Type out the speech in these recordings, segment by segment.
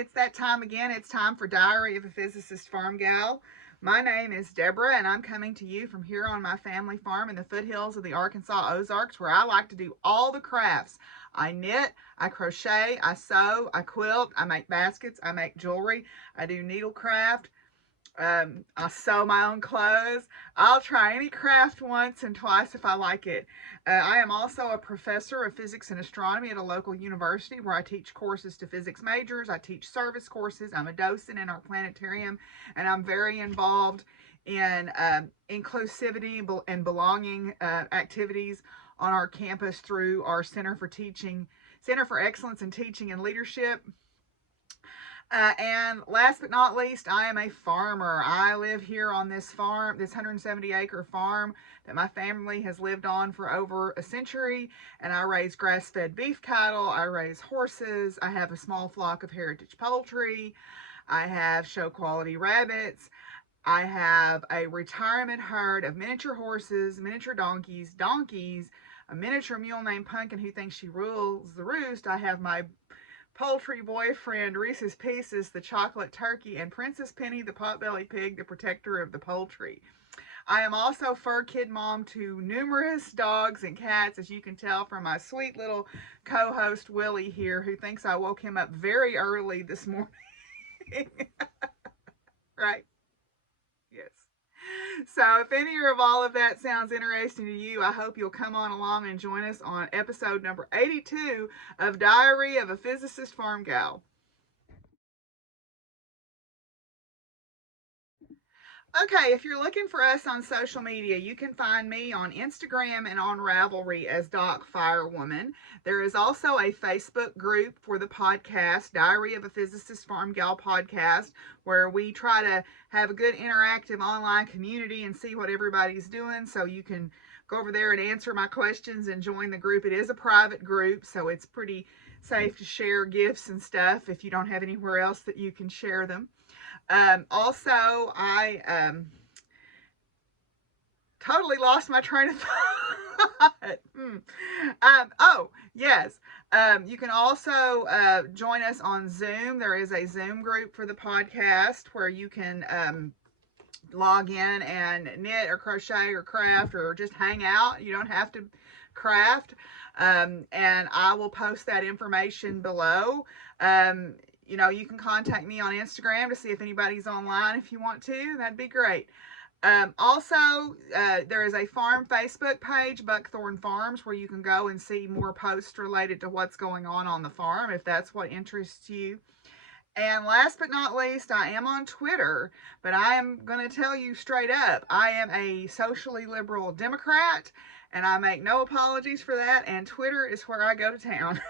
it's that time again. It's time for Diary of a Physicist Farmgal. My name is Deborah, and I'm coming to you from here on my family farm in the foothills of the Arkansas Ozarks, where I like to do all the crafts. I knit, I crochet, I sew, I quilt, I make baskets, I make jewelry, I do needlecraft. I sew my own clothes. I'll try any craft once and twice if I like it. I am also a professor of physics and astronomy at a local university where I teach courses to physics majors. I teach service courses. I'm a docent in our planetarium, and I'm very involved in inclusivity and belonging activities on our campus through our Center for Excellence in Teaching and Leadership. And last but not least, I am a farmer. I live here on this farm, this 170-acre farm that my family has lived on for over a century. And I raise grass-fed beef cattle. I raise horses. I have a small flock of heritage poultry. I have show-quality rabbits. I have a retirement herd of miniature horses, miniature donkeys, a miniature mule named Pumpkin who thinks she rules the roost. I have my poultry boyfriend, Reese's Pieces, the chocolate turkey, and Princess Penny, the potbelly pig, the protector of the poultry. I am also fur kid mom to numerous dogs and cats, as you can tell from my sweet little co-host Willie here, who thinks I woke him up very early this morning. Right? Yes. So if any of all of that sounds interesting to you, I hope you'll come on along and join us on episode number 82 of Diary of a Physicist Farmgal. Okay, if you're looking for us on social media, you can find me on Instagram and on Ravelry as Doc Firewoman. There is also a Facebook group for the podcast, Diary of a Physicist Farmgal podcast, where we try to have a good interactive online community and see what everybody's doing. So you can go over there and answer my questions and join the group. It is a private group, so it's pretty safe to share gifts and stuff if you don't have anywhere else that you can share them. Also, I totally lost my train of thought. Oh, yes. You can also join us on Zoom. There is a Zoom group for the podcast where you can log in and knit or crochet or craft or just hang out. You don't have to craft. And I will post that information below. You know, you can contact me on Instagram to see if anybody's online if you want to. That'd be great. Also, there is a farm Facebook page, Buckthorn Farms, where you can go and see more posts related to what's going on the farm, if that's what interests you. And last but not least, I am on Twitter, but I am going to tell you straight up, I am a socially liberal Democrat, and I make no apologies for that, and Twitter is where I go to town.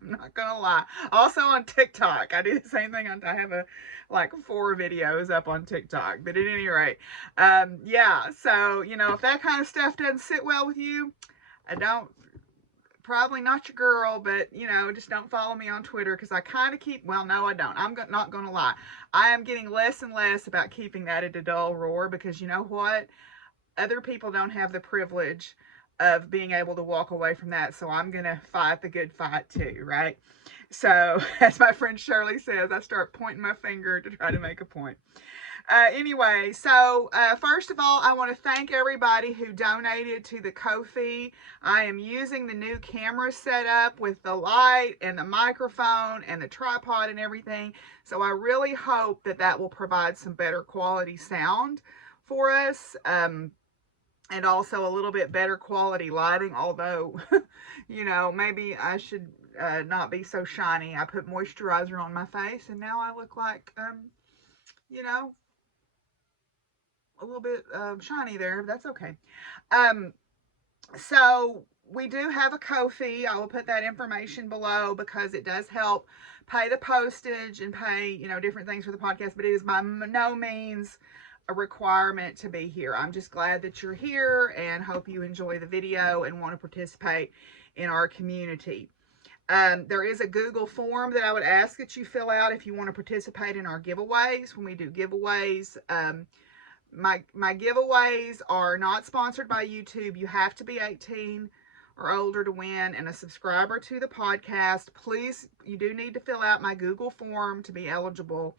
I'm not gonna lie. Also on TikTok, I do the same thing. I have like 4 videos up on TikTok. But at any rate, yeah. So if that kind of stuff doesn't sit well with you, probably not your girl. But just don't follow me on Twitter because I kind of keep. Well, no, I don't. I'm not gonna lie. I am getting less and less about keeping that at a dull roar because you know what? Other people don't have the privilege of being able to walk away from that. So I'm going to fight the good fight too, right? So as my friend Shirley says, I start pointing my finger to try to make a point. Anyway, so first of all, I want to thank everybody who donated to the Ko-fi. I am using the new camera setup with the light and the microphone and the tripod and everything. So I really hope that will provide some better quality sound for us. And also a little bit better quality lighting, although, maybe I should not be so shiny. I put moisturizer on my face, and now I look like, a little bit shiny there. But that's okay. So we do have a Ko-fi. I will put that information below because it does help pay the postage and pay, different things for the podcast, but it is by no means a requirement to be here. I'm just glad that you're here and hope you enjoy the video and want to participate in our community. There is a Google form that I would ask that you fill out if you want to participate in our giveaways. When we do giveaways, my giveaways are not sponsored by YouTube. You have to be 18 or older to win, and a subscriber to the podcast. Please, you do need to fill out my Google form to be eligible.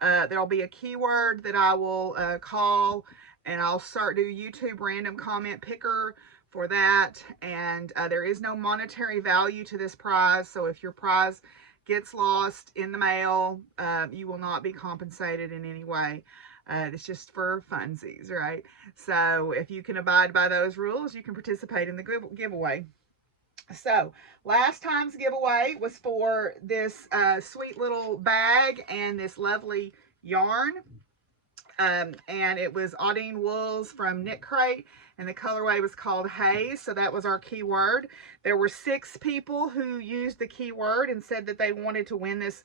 There'll be a keyword that I will call, and I'll start do YouTube random comment picker for that. And there is no monetary value to this prize, so if your prize gets lost in the mail, you will not be compensated in any way. It's just for funsies, right? So if you can abide by those rules, you can participate in the giveaway. So last time's giveaway was for this sweet little bag and this lovely yarn. And it was Audine Wools from Knit Crate, and the colorway was called Haze, so that was our keyword. There were 6 people who used the keyword and said that they wanted to win this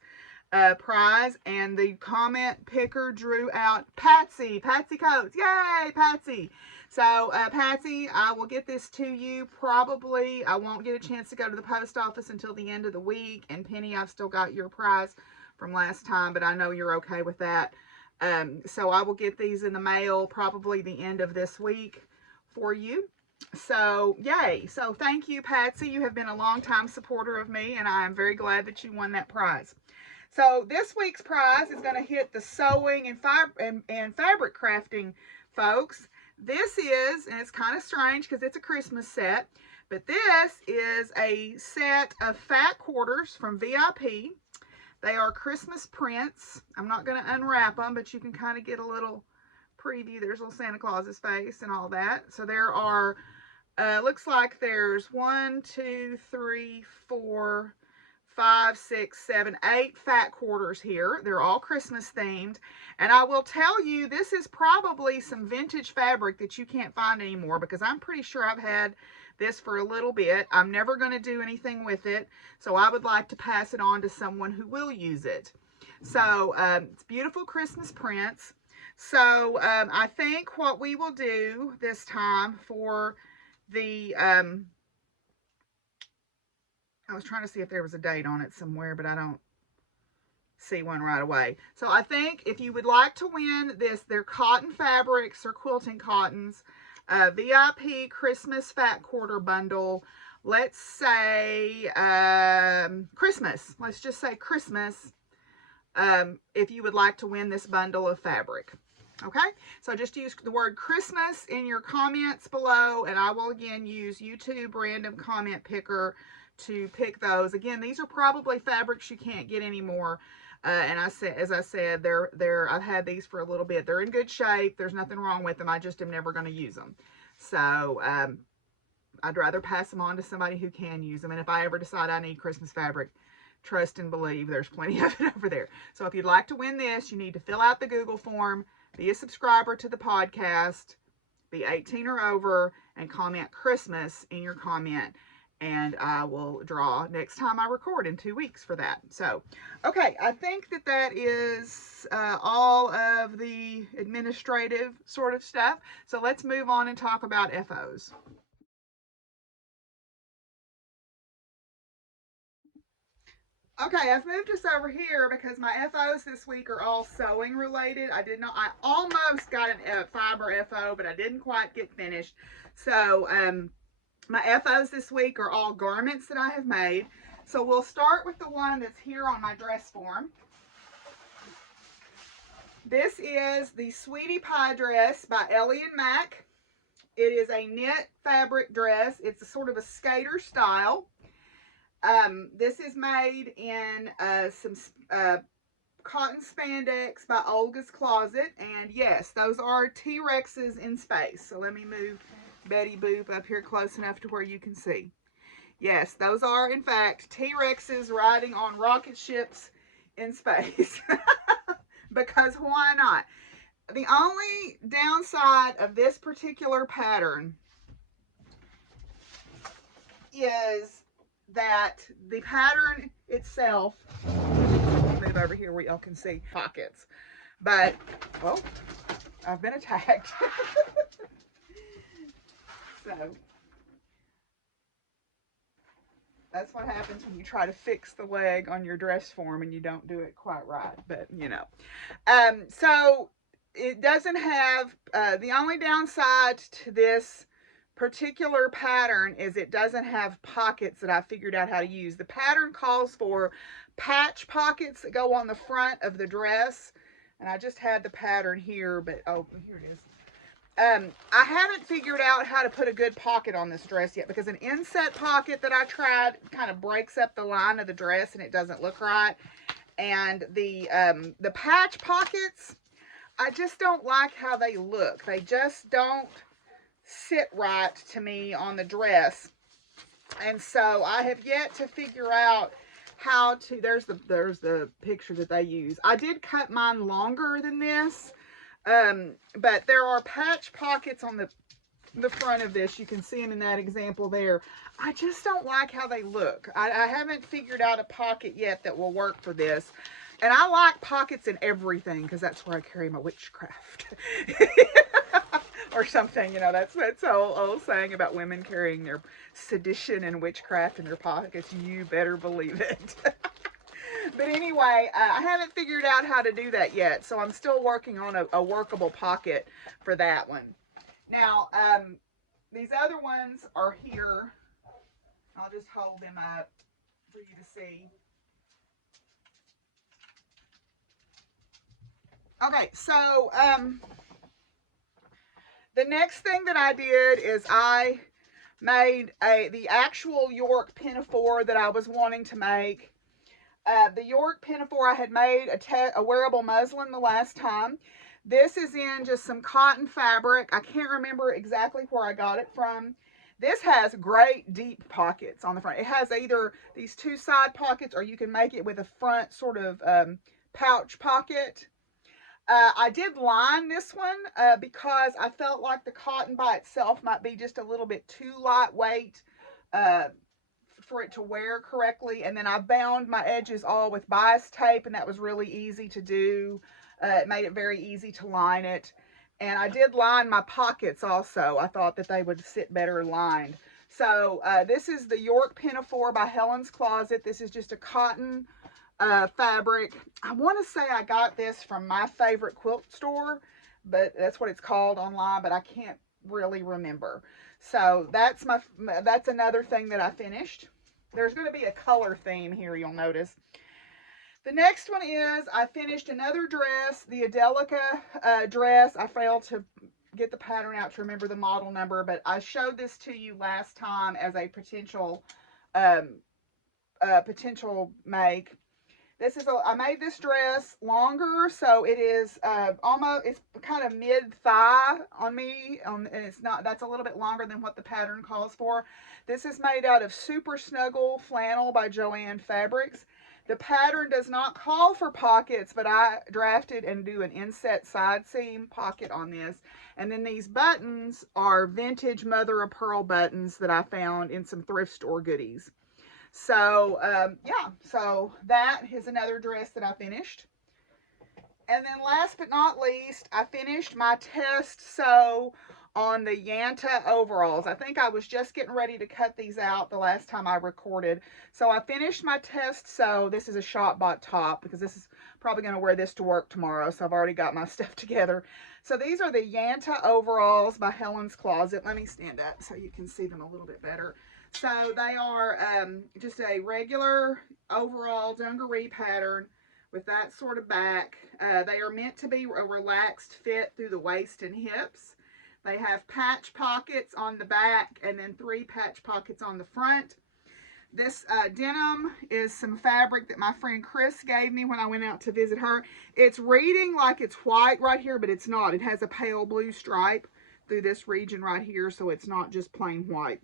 prize, and the comment picker drew out Patsy Coates. Yay, Patsy! So Patsy, I will get this to you probably. I won't get a chance to go to the post office until the end of the week. And Penny, I've still got your prize from last time, but I know you're okay with that. So I will get these in the mail probably the end of this week for you. So yay. So thank you, Patsy. You have been a long-time supporter of me, and I am very glad that you won that prize. So this week's prize is going to hit the sewing and fabric crafting folks. This is, and it's kind of strange because it's a Christmas set, but this is a set of fat quarters from VIP. They are Christmas prints. I'm not going to unwrap them, but you can kind of get a little preview. There's little Santa Claus's face and all that. So there are, looks like there's 1, 2, 3, 4, 5, 6, 7, 8 fat quarters here. They're all Christmas themed. And I will tell you, this is probably some vintage fabric that you can't find anymore, because I'm pretty sure I've had this for a little bit. I'm never going to do anything with it, so I would like to pass it on to someone who will use it. So it's beautiful Christmas prints. So I think what we will do this time for the I was trying to see if there was a date on it somewhere, but I don't see one right away. So I think if you would like to win this, they're cotton fabrics or quilting cottons, VIP Christmas fat quarter bundle. Let's say Christmas. Let's just say Christmas. If you would like to win this bundle of fabric. Okay, so just use the word Christmas in your comments below, and I will again use YouTube random comment picker to pick those. Again, these are probably fabrics you can't get anymore. And as I said, I've had these for a little bit. They're in good shape. There's nothing wrong with them. I just am never going to use them. So I'd rather pass them on to somebody who can use them. And if I ever decide I need Christmas fabric, trust and believe there's plenty of it over there. So if you'd like to win this, you need to fill out the Google form, be a subscriber to the podcast, be 18 or over, and comment Christmas in your comment. And I will draw next time I record in 2 weeks for that. So, okay, I think that is all of the administrative sort of stuff. So let's move on and talk about FOs. Okay, I've moved us over here because my FOs this week are all sewing related. I almost got a fiber FO, but I didn't quite get finished. So, my FOs this week are all garments that I have made. So we'll start with the one that's here on my dress form. This is the Sweetie Pie dress by Ellie and Mac. It is a knit fabric dress. It's a sort of a skater style. This is made in some cotton spandex by Olga's Closet. And yes, those are T-Rexes in space. So let me move Betty Boop up here close enough to where you can see. Yes, those are in fact T-Rexes riding on rocket ships in space. Because why not? The only downside of this particular pattern is that the pattern itself, move over here where y'all can see pockets, but oh, I've been attacked. So that's what happens when you try to fix the leg on your dress form and you don't do it quite right, but you know. So it doesn't have, the only downside to this particular pattern is it doesn't have pockets that I figured out how to use. The pattern calls for patch pockets that go on the front of the dress. And I just had the pattern here, but oh, here it is. I haven't figured out how to put a good pocket on this dress yet, because an inset pocket that I tried kind of breaks up the line of the dress and it doesn't look right. And the patch pockets, I just don't like how they look. They just don't sit right to me on the dress. And so I have yet to figure out how to, there's the picture that they use. I did cut mine longer than this. But there are patch pockets on the front of this. You can see them in that example there. I just don't like how they look. I haven't figured out a pocket yet that will work for this. And I like pockets in everything, because that's where I carry my witchcraft. Or something, you know, that's old saying about women carrying their sedition and witchcraft in their pockets. You better believe it. But anyway, I haven't figured out how to do that yet, so I'm still working on a workable pocket for that one. Now, these other ones are here. I'll just hold them up for you to see. Okay, so the next thing that I did is I made the actual York pinafore that I was wanting to make. The York pinafore, I had made a wearable muslin the last time. This is in just some cotton fabric. I can't remember exactly where I got it from. This has great deep pockets on the front. It has either these two side pockets, or you can make it with a front sort of pouch pocket. I did line this one because I felt like the cotton by itself might be just a little bit too lightweight for it to wear correctly. And then I bound my edges all with bias tape, and that was really easy to do. It made it very easy to line it. And I did line my pockets also. I thought that they would sit better lined. So this is the York Pinafore by Helen's Closet. This is just a cotton fabric. I want to say I got this from My Favorite Quilt Store, but that's what it's called online, but I can't really remember. So that's another thing that I finished. There's going to be a color theme here, you'll notice. The next one is I finished another dress, the Adelica dress. I failed to get the pattern out to remember the model number, but I showed this to you last time as a potential make. I made this dress longer, so it is it's kind of mid-thigh on me, and that's a little bit longer than what the pattern calls for. This is made out of Super Snuggle flannel by Joann Fabrics. The pattern does not call for pockets, but I drafted and do an inset side seam pocket on this. And then these buttons are vintage mother of pearl buttons that I found in some thrift store goodies. So, yeah, so that is another dress that I finished. And then last but not least, I finished my test sew on the Yanta Overalls. I think I was just getting ready to cut these out the last time I recorded. So I finished my test sew. This is a shop bought top, because this is probably going to wear this to work tomorrow. So I've already got my stuff together. So these are the Yanta Overalls by Helen's Closet. Let me stand up so you can see them a little bit better. So they are just a regular overall dungaree pattern with that sort of back. They are meant to be a relaxed fit through the waist and hips. They have patch pockets on the back and then 3 patch pockets on the front. This denim is some fabric that my friend Chris gave me when I went out to visit her. It's reading like it's white right here, but it's not. It has a pale blue stripe through this region right here, so it's not just plain white.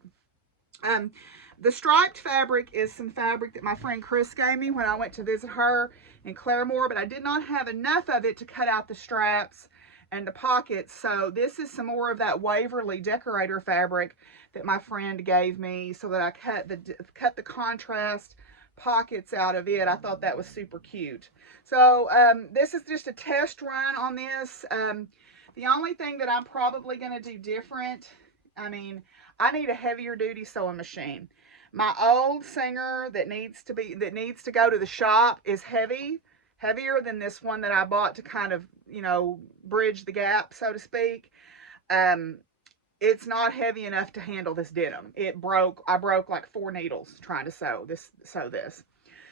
The striped fabric is some fabric that my friend Chris gave me when I went to visit her in Claremore, but I did not have enough of it to cut out the straps and the pockets. So this is some more of that Waverly decorator fabric that my friend gave me, so that I cut the contrast pockets out of it. I thought that was super cute. So this is just a test run on this. The only thing that I'm probably going to do different, I need a heavier duty sewing machine. My old Singer that needs to go to the shop is heavier than this one that I bought to kind of, bridge the gap, so to speak. it's not heavy enough to handle this denim. I broke like 4 needles trying to sew this.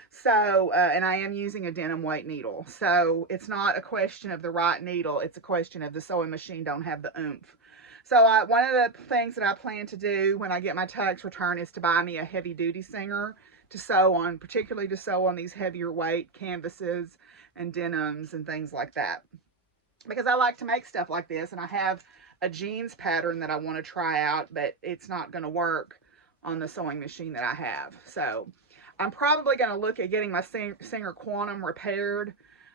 So, and I am using a denim weight needle. So it's not a question of the right needle. It's a question of the sewing machine don't have the oomph. So one of the things that I plan to do when I get my tax return is to buy me a heavy duty singer to sew on, particularly to sew on these heavier weight canvases and denims and things like that. Because I like to make stuff like this, and I have a jeans pattern that I want to try out, but it's not going to work on the sewing machine that I have. So I'm probably going to look at getting my Singer Quantum repaired.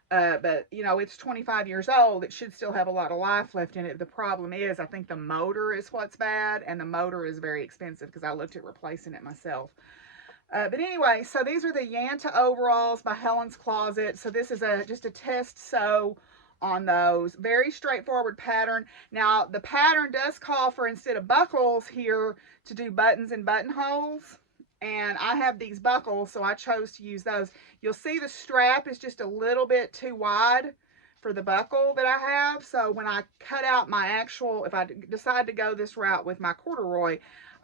But, you know, it's 25 years old. It should still have a lot of life left in it. The problem is, I think the motor is what's bad, and the motor is very expensive because I looked at replacing it myself. But anyway, so these are the Yanta Overalls by Helen's Closet. So this is just a test sew on those. Very straightforward pattern. Now, the pattern does call for, instead of buckles here, to do buttons and buttonholes. And I have these buckles, so I chose to use those. You'll see the strap is just a little bit too wide for the buckle that I have. So when I cut out my actual, if I decide to go this route with my corduroy,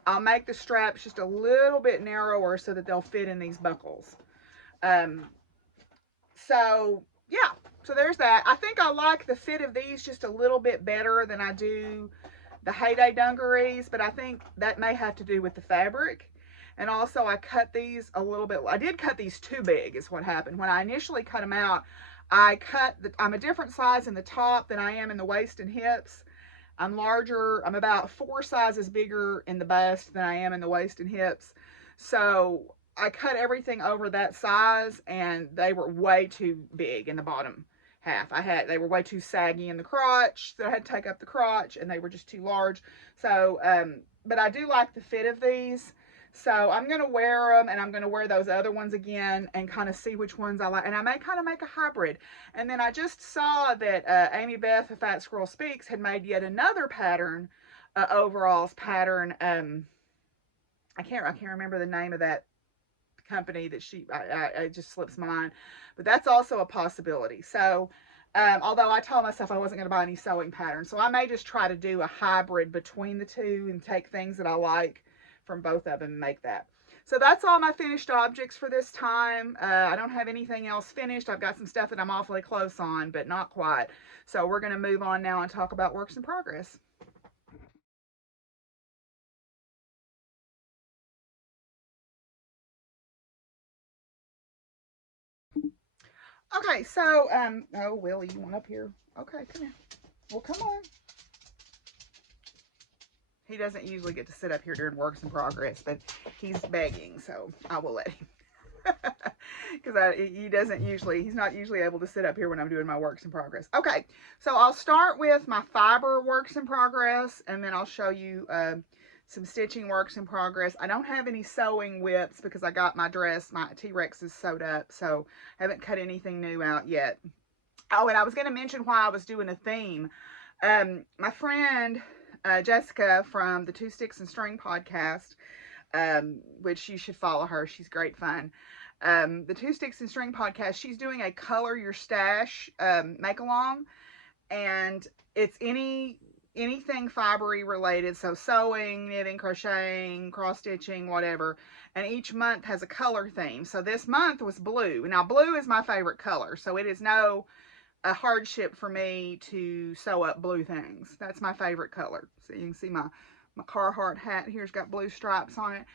I'll make the straps just a little bit narrower so that they'll fit in these buckles. So yeah, so there's that. I think I like the fit of these just a little bit better than I do the Heyday dungarees, but I think that may have to do with the fabric. And also I cut these a little bit, I did cut these too big is what happened. When I initially cut them out, I'm a different size in the top than I am in the waist and hips. I'm larger, I'm about 4 sizes bigger in the bust than I am in the waist and hips. So I cut everything over that size, and they were way too big in the bottom half. They were way too saggy in the crotch, so I had to take up the crotch, and they were just too large. So, but I do like the fit of these. So I'm going to wear them, and I'm going to wear those other ones again and kind of see which ones I like. And I may kind of make a hybrid. And then I just saw that Amy Beth, the Fat Squirrel Speaks, had made yet another pattern, overalls pattern. I can't remember the name of that company that it just slips my mind. But that's also a possibility. So although I told myself I wasn't going to buy any sewing patterns. So I may just try to do a hybrid between the two and take things that I like from both of them and make that. So that's all my finished objects for this time. I don't have anything else finished. I've got some stuff that I'm awfully close on, but not quite. So we're going to move on now and talk about works in progress. Okay, so, oh, Willie, you want up here? Okay, come here. Well, come on. He doesn't usually get to sit up here during works in progress, but he's begging, so I will let him. Because he's not usually able to sit up here when I'm doing my works in progress. Okay, so I'll start with my fiber works in progress, and then I'll show you some stitching works in progress. I don't have any sewing whips because I got my T-Rex is sewed up, so I haven't cut anything new out yet. Oh, and I was going to mention why I was doing a theme. My friend Jessica from the Two Sticks and String podcast, which you should follow her. She's great fun. The Two Sticks and String podcast, she's doing a Color Your Stash make along, and it's anything fibery related, so sewing, knitting, crocheting, cross stitching, whatever, and each month has a color theme. So this month was blue. Now blue is my favorite color, so it is a hardship for me to sew up blue things. That's my favorite color. So you can see my Carhartt hat here's got blue stripes on it.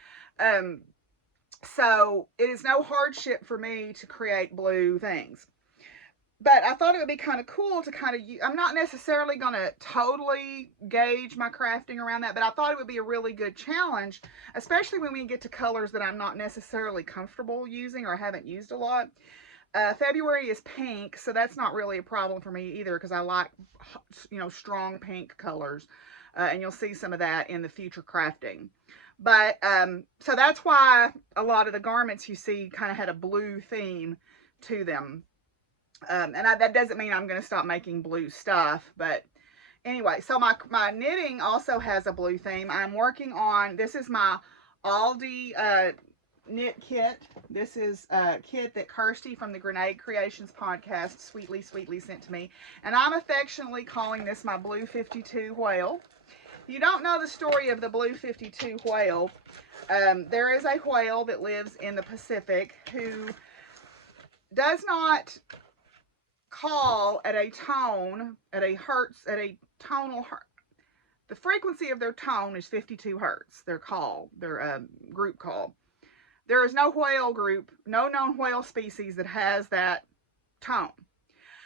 So it is no hardship for me to create blue things. But I thought it would be kind of cool to I'm not necessarily going to totally gauge my crafting around that, but I thought it would be a really good challenge, especially when we get to colors that I'm not necessarily comfortable using or haven't used a lot. February is pink, so that's not really a problem for me either because I like, strong pink colors. And you'll see some of that in the future crafting. But, so that's why a lot of the garments you see kind of had a blue theme to them. And that doesn't mean I'm going to stop making blue stuff, but anyway, so my knitting also has a blue theme. I'm working on, this is my Aldi knit kit. This is a kit that Kirsty from the Grenade Creations podcast sweetly sent to me, and I'm affectionately calling this my Blue 52 Whale. you don't know the story of the Blue 52 whale, there is a whale that lives in the Pacific who does not call at a tone, at a hertz, at a tonal hertz. The frequency of their tone is 52 hertz, their call, their group call. There is no whale group, no known whale species that has that tone.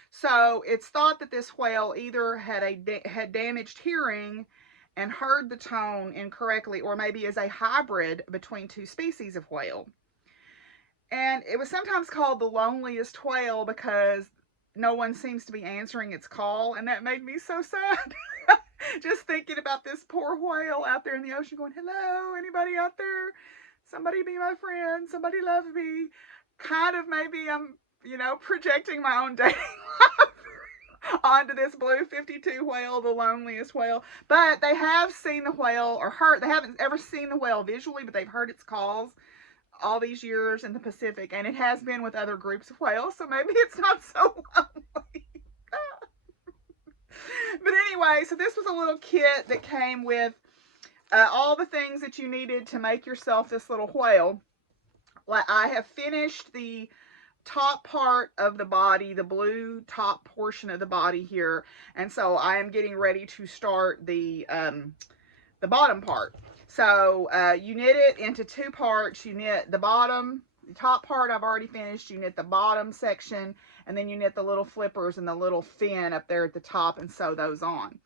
So it's thought that this whale either had damaged hearing and heard the tone incorrectly, or maybe is a hybrid between two species of whale. And it was sometimes called the loneliest whale because no one seems to be answering its call, and that made me so sad. Just thinking about this poor whale out there in the ocean going, hello, anybody out there? Somebody be my friend. Somebody love me. Kind of maybe I'm, projecting my own dating life onto this Blue 52 whale, the loneliest whale. But they have seen the whale, or they haven't ever seen the whale visually, but they've heard its calls all these years in the Pacific, and it has been with other groups of whales, so maybe it's not so lonely. But anyway, so this was a little kit that came with all the things that you needed to make yourself this little whale. Like, I have finished the top part of the body, the blue top portion of the body here, and so I am getting ready to start the bottom part. So you knit it into two parts. You knit the top part I've already finished. You knit the bottom section, and then you knit the little flippers and the little fin up there at the top and sew those on.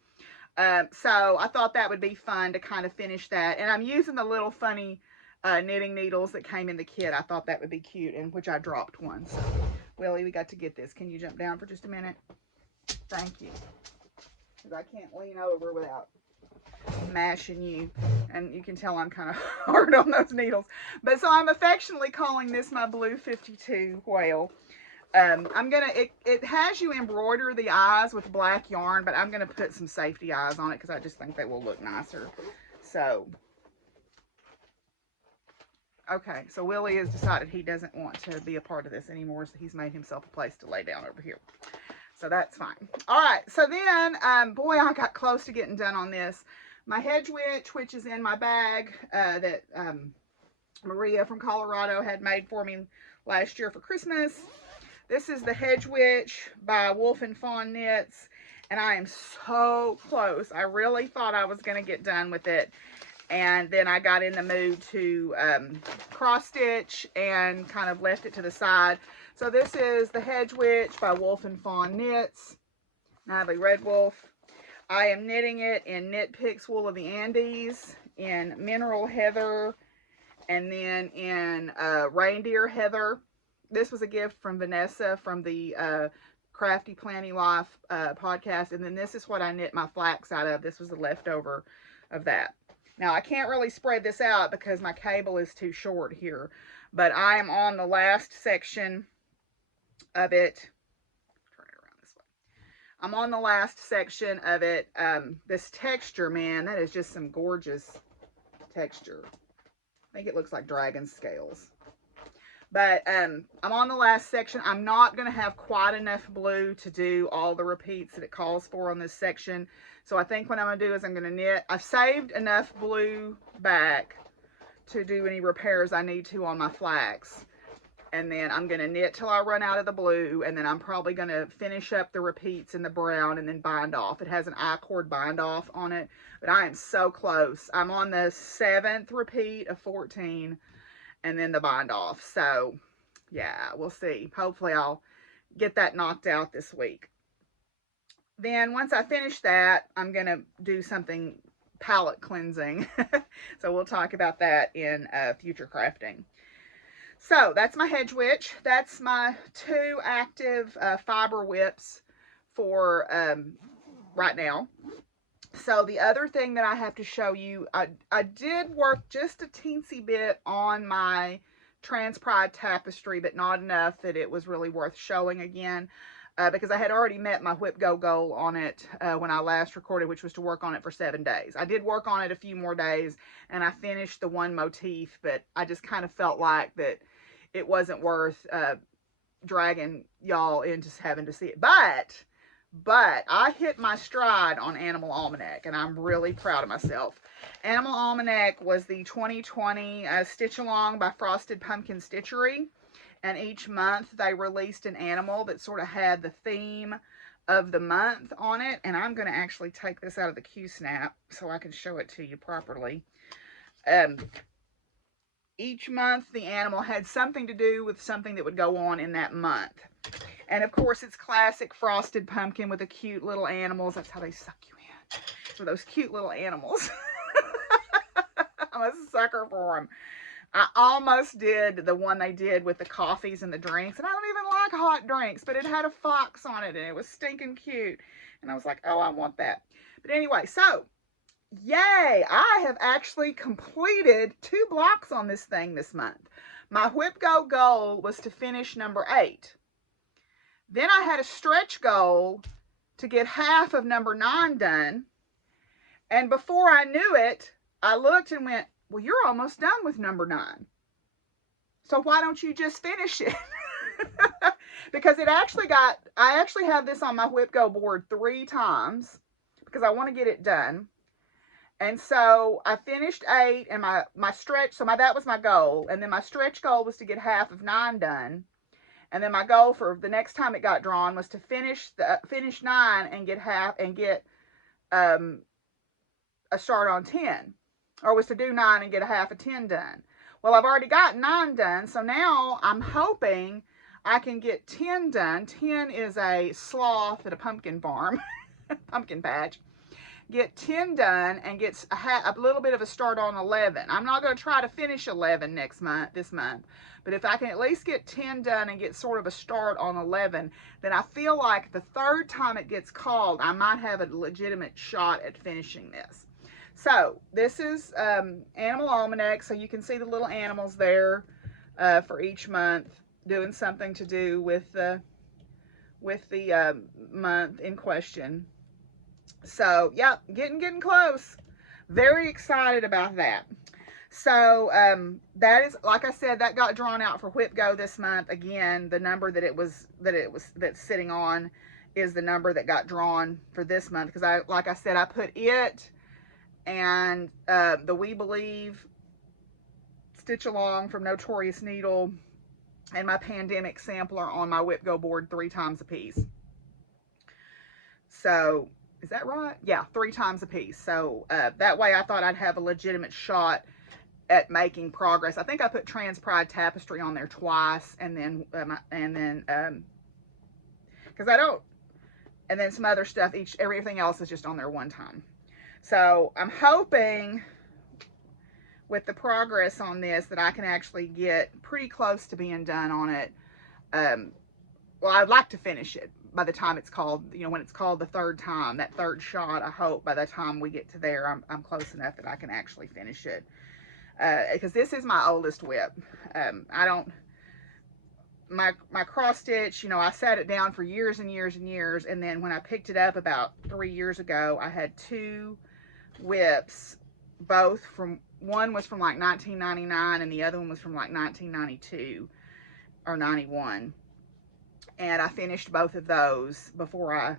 So I thought that would be fun to kind of finish that. And I'm using the little funny knitting needles that came in the kit. I thought that would be cute, and which I dropped one. So, Willie, we got to get this. Can you jump down for just a minute? Thank you. Because I can't lean over without mashing you, and you can tell I'm kind of hard on those needles. But so I'm affectionately calling this my Blue 52 whale. It has you embroider the eyes with black yarn, but I'm gonna put some safety eyes on it because I just think they will look nicer. So okay, so Willie has decided he doesn't want to be a part of this anymore, so he's made himself a place to lay down over here. So that's fine. All right, so then, boy, I got close to getting done on this. My hedge witch, which is in my bag that Maria from Colorado had made for me last year for Christmas. This is the Hedge Witch by Wolf and Fawn Knits, and I am so close. I really thought I was going to get done with it, and then I got in the mood to cross stitch and kind of left it to the side. So this is the Hedge Witch by Wolf and Fawn Knits, Natalie Red Wolf. I am knitting it in Knit Picks Wool of the Andes, in Mineral Heather, and then in Reindeer Heather. This was a gift from Vanessa from the Crafty Planty Life podcast. And then this is what I knit my flax out of. This was the leftover of that. Now, I can't really spread this out because my cable is too short here. But I am on the last section of it. Turn it around this way. I'm on the last section of it. This texture, man, that is just some gorgeous texture. I think it looks like dragon scales. But I'm on the last section. I'm not going to have quite enough blue to do all the repeats that it calls for on this section. So I think what I'm going to do is I'm going to knit. I've saved enough blue back to do any repairs I need to on my flax. And then I'm going to knit till I run out of the blue. And then I'm probably going to finish up the repeats in the brown and then bind off. It has an I-cord bind off on it. But I am so close. I'm on the 7th repeat of 14. And then the bind off. So, yeah, we'll see. Hopefully I'll get that knocked out this week. Then once I finish that, I'm going to do something palette cleansing. So we'll talk about that in future crafting. So that's my Hedge Witch. That's my 2 active fiber whips for right now. So the other thing that I have to show you, I did work just a teensy bit on my Trans Pride tapestry, but not enough that it was really worth showing again, because I had already met my Whip Go goal on it when I last recorded, which was to work on it for 7 days. I did work on it a few more days, and I finished the one motif, but I just kind of felt like that it wasn't worth dragging y'all into having to see it. But but I hit my stride on Animal Almanac, and I'm really proud of myself. Animal Almanac was the 2020 Stitch Along by Frosted Pumpkin Stitchery, and each month they released an animal that sort of had the theme of the month on it. And I'm going to actually take this out of the Q-Snap so I can show it to you properly. Each month the animal had something to do with something that would go on in that month. And of course it's classic Frosted Pumpkin with the cute little animals. That's how they suck you in, for those cute little animals. I'm a sucker for them. I almost did the one they did with the coffees and the drinks, and I don't even like hot drinks, but it had a fox on it and it was stinking cute, and I was like, oh, I want that. But anyway, so yay, I have actually completed 2 blocks on this thing this month. My Whip Go goal was to finish number 8. Then I had a stretch goal to get half of number 9 done, and before I knew it, I looked and went, well, you're almost done with number 9. So why don't you just finish it? Because I actually have this on my Whip Go board 3 times because I want to get it done. And so I finished 8, and my stretch, that was my goal. And then my stretch goal was to get half of 9 done. And then my goal for the next time it got drawn was to finish 9 and get a start on 10. Or was to do 9 and get a half of 10 done. Well, I've already got 9 done, so now I'm hoping I can get 10 done. 10 is a sloth at a pumpkin farm, pumpkin patch. Get 10 done and get a little bit of a start on 11. I'm not going to try to finish 11 this month, but if I can at least get 10 done and get sort of a start on 11, then I feel like the 3rd time it gets called, I might have a legitimate shot at finishing this. So this is Animal Almanac, so you can see the little animals there for each month doing something to do with the month in question. So yeah, getting close. Very excited about that. So that is, like I said, that got drawn out for Whip Go this month. Again, the number that's sitting on is the number that got drawn for this month, because like I said, I put it and the We Believe Stitch Along from Notorious Needle and my Pandemic Sampler on my Whip Go board 3 times a piece. So is that right? Yeah, 3 times a piece. So that way I thought I'd have a legitimate shot at making progress. I think I put Trans Pride Tapestry on there twice, and then because I don't, and then some other stuff. Everything else is just on there 1 time. So I'm hoping with the progress on this that I can actually get pretty close to being done on it. Well, I'd like to finish it by the time it's called, when it's called the 3rd time, that 3rd shot. I hope by the time we get to there, I'm close enough that I can actually finish it. Because this is my oldest whip. My cross stitch, I sat it down for years and years and years. And then when I picked it up about 3 years ago, I had 2 whips, one was from like 1999 and the other one was from like 1992 or 91. And I finished both of those before I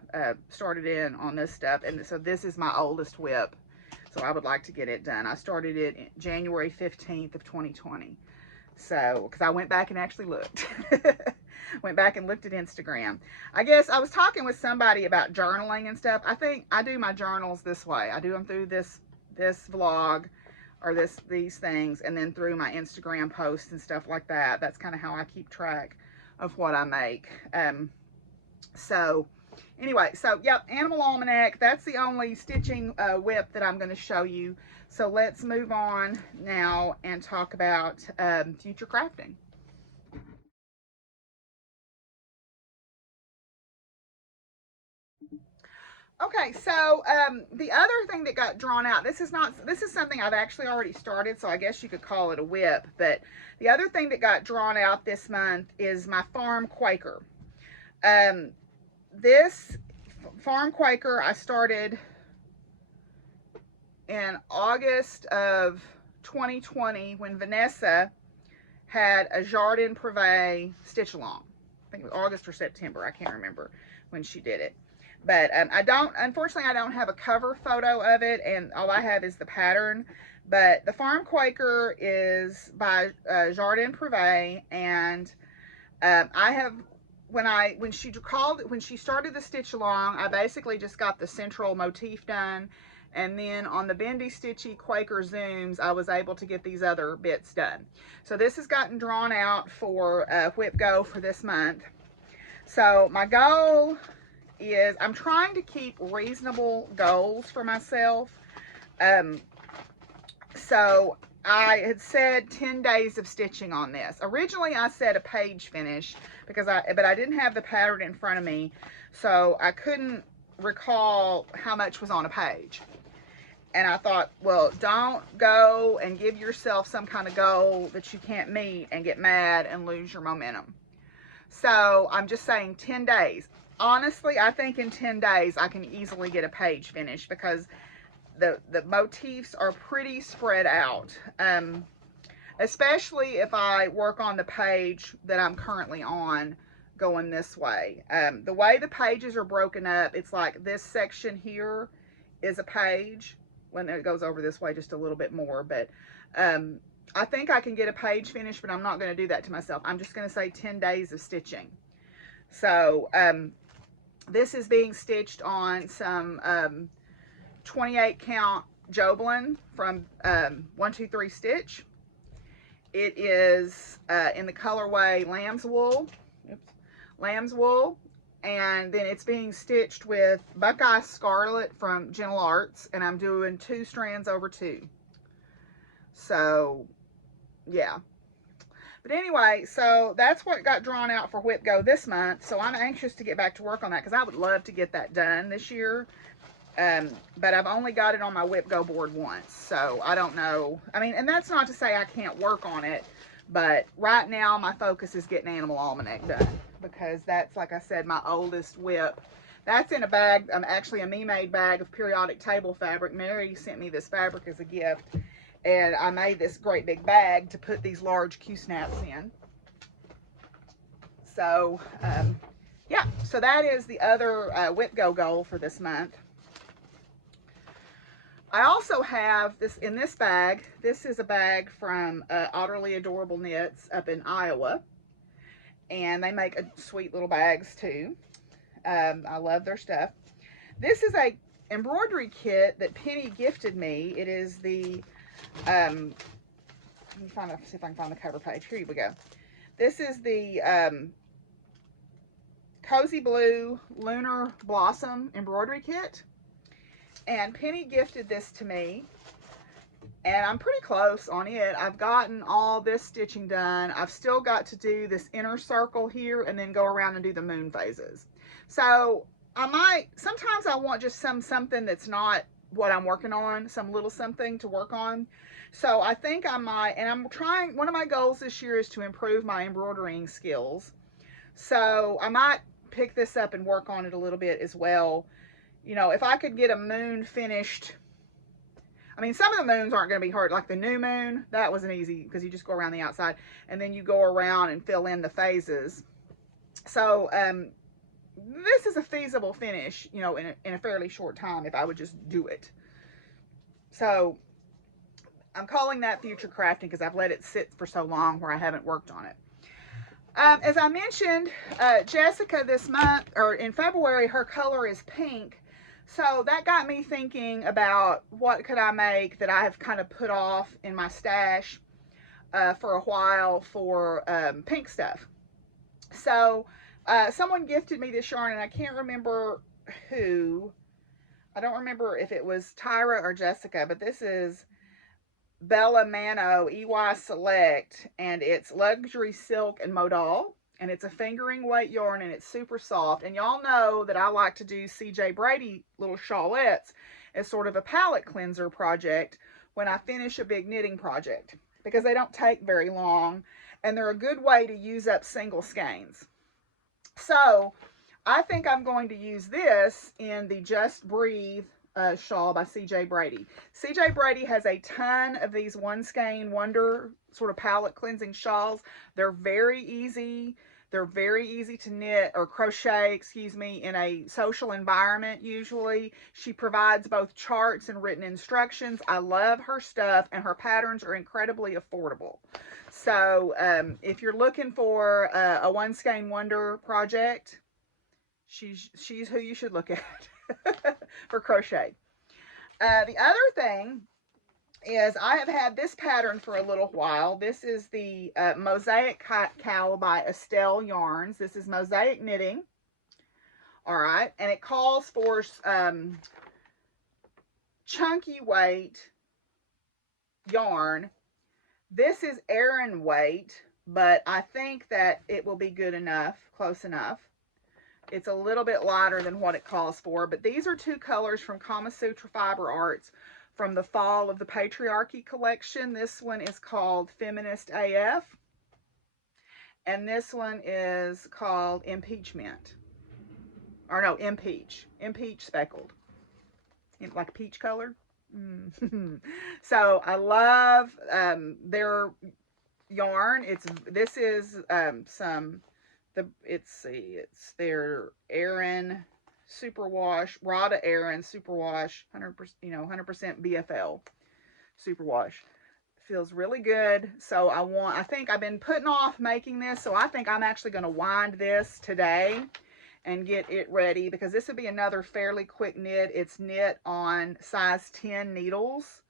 started in on this stuff. And so this is my oldest whip. So I would like to get it done. I started it January 15th of 2020. So, because I went back and actually looked. Went back and looked at Instagram. I guess I was talking with somebody about journaling and stuff. I think I do my journals this way. I do them through this vlog or these things, and then through my Instagram posts and stuff like that. That's kind of how I keep track of what I make. So anyway, so yep, Animal Almanac, that's the only stitching whip that I'm going to show you. So let's move on now and talk about future crafting. Okay, so the other thing that got drawn out, this is something I've actually already started, so I guess you could call it a whip, but the other thing that got drawn out this month is my Farm Quaker. This Farm Quaker I started in August of 2020 when Vanessa had a Jardin Privé stitch along. I think it was August or September, I can't remember when she did it. But unfortunately, I don't have a cover photo of it, and all I have is the pattern. But the Farm Quaker is by Jardin Privé, and I have, when she started the stitch along, I basically just got the central motif done, and then on the bendy stitchy Quaker zooms, I was able to get these other bits done. So this has gotten drawn out for Whip Go for this month. So my goal is, I'm trying to keep reasonable goals for myself. So I had said 10 days of stitching on this. Originally I said a page finish, but I didn't have the pattern in front of me, so I couldn't recall how much was on a page. And I thought, well, don't go and give yourself some kind of goal that you can't meet and get mad and lose your momentum. So I'm just saying 10 days. Honestly, I think in 10 days I can easily get a page finished, because the motifs are pretty spread out, especially if I work on the page that I'm currently on going this way. The way the pages are broken up, it's like this section here is a page when it goes over this way just a little bit more, but I think I can get a page finished, but I'm not going to do that to myself. I'm just going to say 10 days of stitching. So this is being stitched on some 28 count Joblin from 123 Stitch. It is in the colorway lamb's wool. Lamb's wool. And then it's being stitched with Buckeye Scarlet from Gentle Arts, and I'm doing 2 strands over 2. So yeah, but anyway, so that's what got drawn out for Whip Go this month. So I'm anxious to get back to work on that, because I would love to get that done this year. But I've only got it on my Whip Go board once, so I don't know. I mean, and that's not to say I can't work on it, but right now my focus is getting Animal Almanac done, because that's, like I said, my oldest whip. That's in a bag, actually a me-made bag of periodic table fabric. Mary sent me this fabric as a gift, and I made this great big bag to put these large Q-snaps in. So, yeah, so that is the other Whip Go goal for this month. I also have this in this bag. This is a bag from Utterly Adorable Knits up in Iowa, and they make sweet little bags too. I love their stuff. This is a embroidery kit that Penny gifted me. It is the let me see if I can find the cover page. Here we go. This is the Cozy Blue Lunar Blossom embroidery kit. And Penny gifted this to me, and I'm pretty close on it. I've gotten all this stitching done. I've still got to do this inner circle here and then go around and do the moon phases. So sometimes I want just something that's not what I'm working on, some little something to work on. So I think I might, and I'm trying, one of my goals this year is to improve my embroidering skills. So I might pick this up and work on it a little bit as well. You know, if I could get a moon finished, I mean, some of the moons aren't going to be hard. Like the new moon, that wasn't easy, because you just go around the outside and then you go around and fill in the phases. So this is a feasible finish, you know, in a fairly short time if I would just do it. So I'm calling that future crafting, because I've let it sit for so long where I haven't worked on it. As I mentioned, Jessica this month, or in February, her color is pink. So that got me thinking about what could I make that I have kind of put off in my stash for a while for pink stuff. So someone gifted me this yarn, and I can't remember who. I don't remember if it was Tyra or Jessica, but this is Bella Mano EY Select, and it's luxury silk and modal, and it's a fingering weight yarn, and it's super soft. And y'all know that I like to do CJ Brady little shawlettes as sort of a palette cleanser project when I finish a big knitting project, because they don't take very long and they're a good way to use up single skeins. So I think I'm going to use this in the Just Breathe shawl by CJ Brady. CJ Brady has a ton of these one skein wonder sort of palette cleansing shawls. They're very easy. They're very easy to knit or crochet, excuse me, in a social environment usually. She provides both charts and written instructions. I love her stuff, and her patterns are incredibly affordable. So if you're looking for a one skein wonder project, she's who you should look at for crochet. The other thing is I have had this pattern for a little while. This is the Mosaic Cowl by Estelle Yarns. This is Mosaic knitting. All right. And it calls for chunky weight yarn. This is Aran weight, but I think that it will be good enough, close enough. It's a little bit lighter than what it calls for, but these are 2 colors from Kama Sutra Fiber Arts from the fall of the Patriarchy collection. This one is called Feminist AF, and this one is called Impeachment. Or no, Impeach speckled, like peach color. So I love their yarn. This is it's their Aran superwash, Rada Aran superwash, 100%, 100% BFL superwash. Feels really good. So I think I've been putting off making this, so I think I'm actually going to wind this today and get it ready, because this would be another fairly quick knit. It's knit on size 10 needles.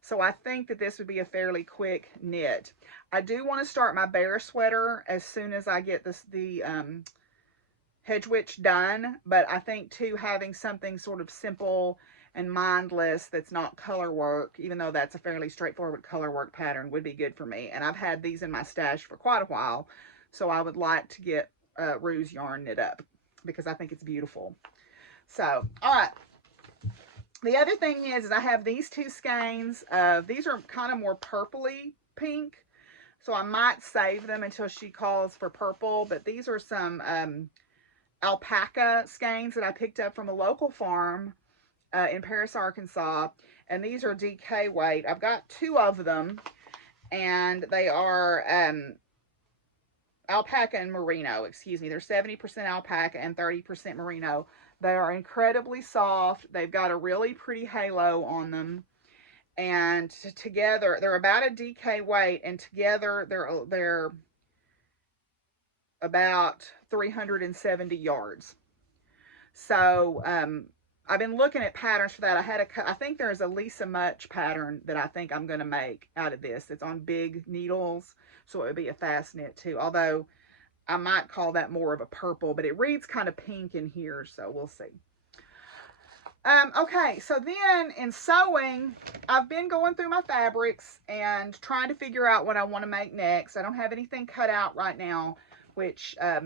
So I think that this would be a fairly quick knit. I do want to start my bear sweater as soon as I get the hedge witch done, but I think too, having something sort of simple and mindless that's not color work, even though that's a fairly straightforward color work pattern, would be good for me. And I've had these in my stash for quite a while, so I would like to get Ruse yarn knit up because I think it's beautiful. So, all right. The other thing is I have these 2 skeins. These are kind of more purpley pink, so I might save them until she calls for purple, but these are some alpaca skeins that I picked up from a local farm in Paris, Arkansas, and these are DK weight. I've got 2 of them, and they are alpaca and merino, excuse me. They're 70% alpaca and 30% merino. They are incredibly soft. They've got a really pretty halo on them, and together they're about a DK weight, and together they're about 370 yards. So I've been looking at patterns for that. I think there's a Lisa Much pattern that I think I'm going to make out of this. It's on big needles, so it would be a fast knit too. Although I might call that more of a purple, but it reads kind of pink in here, so we'll see. Okay, so then in sewing, I've been going through my fabrics and trying to figure out what I want to make next. I don't have anything cut out right now, which, I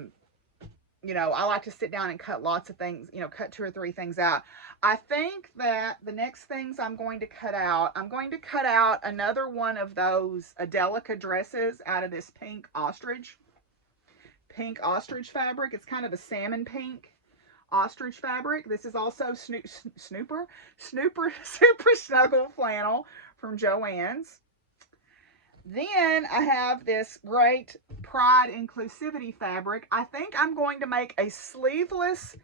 like to sit down and cut lots of things, cut 2 or 3 things out. I think that the next things I'm going to cut out another one of those Adelica dresses out of this pink ostrich fabric. It's kind of a salmon pink ostrich fabric. This is also Super Snuggle flannel from Joann's. Then I have this great Pride Inclusivity fabric. I think I'm going to make a sleeveless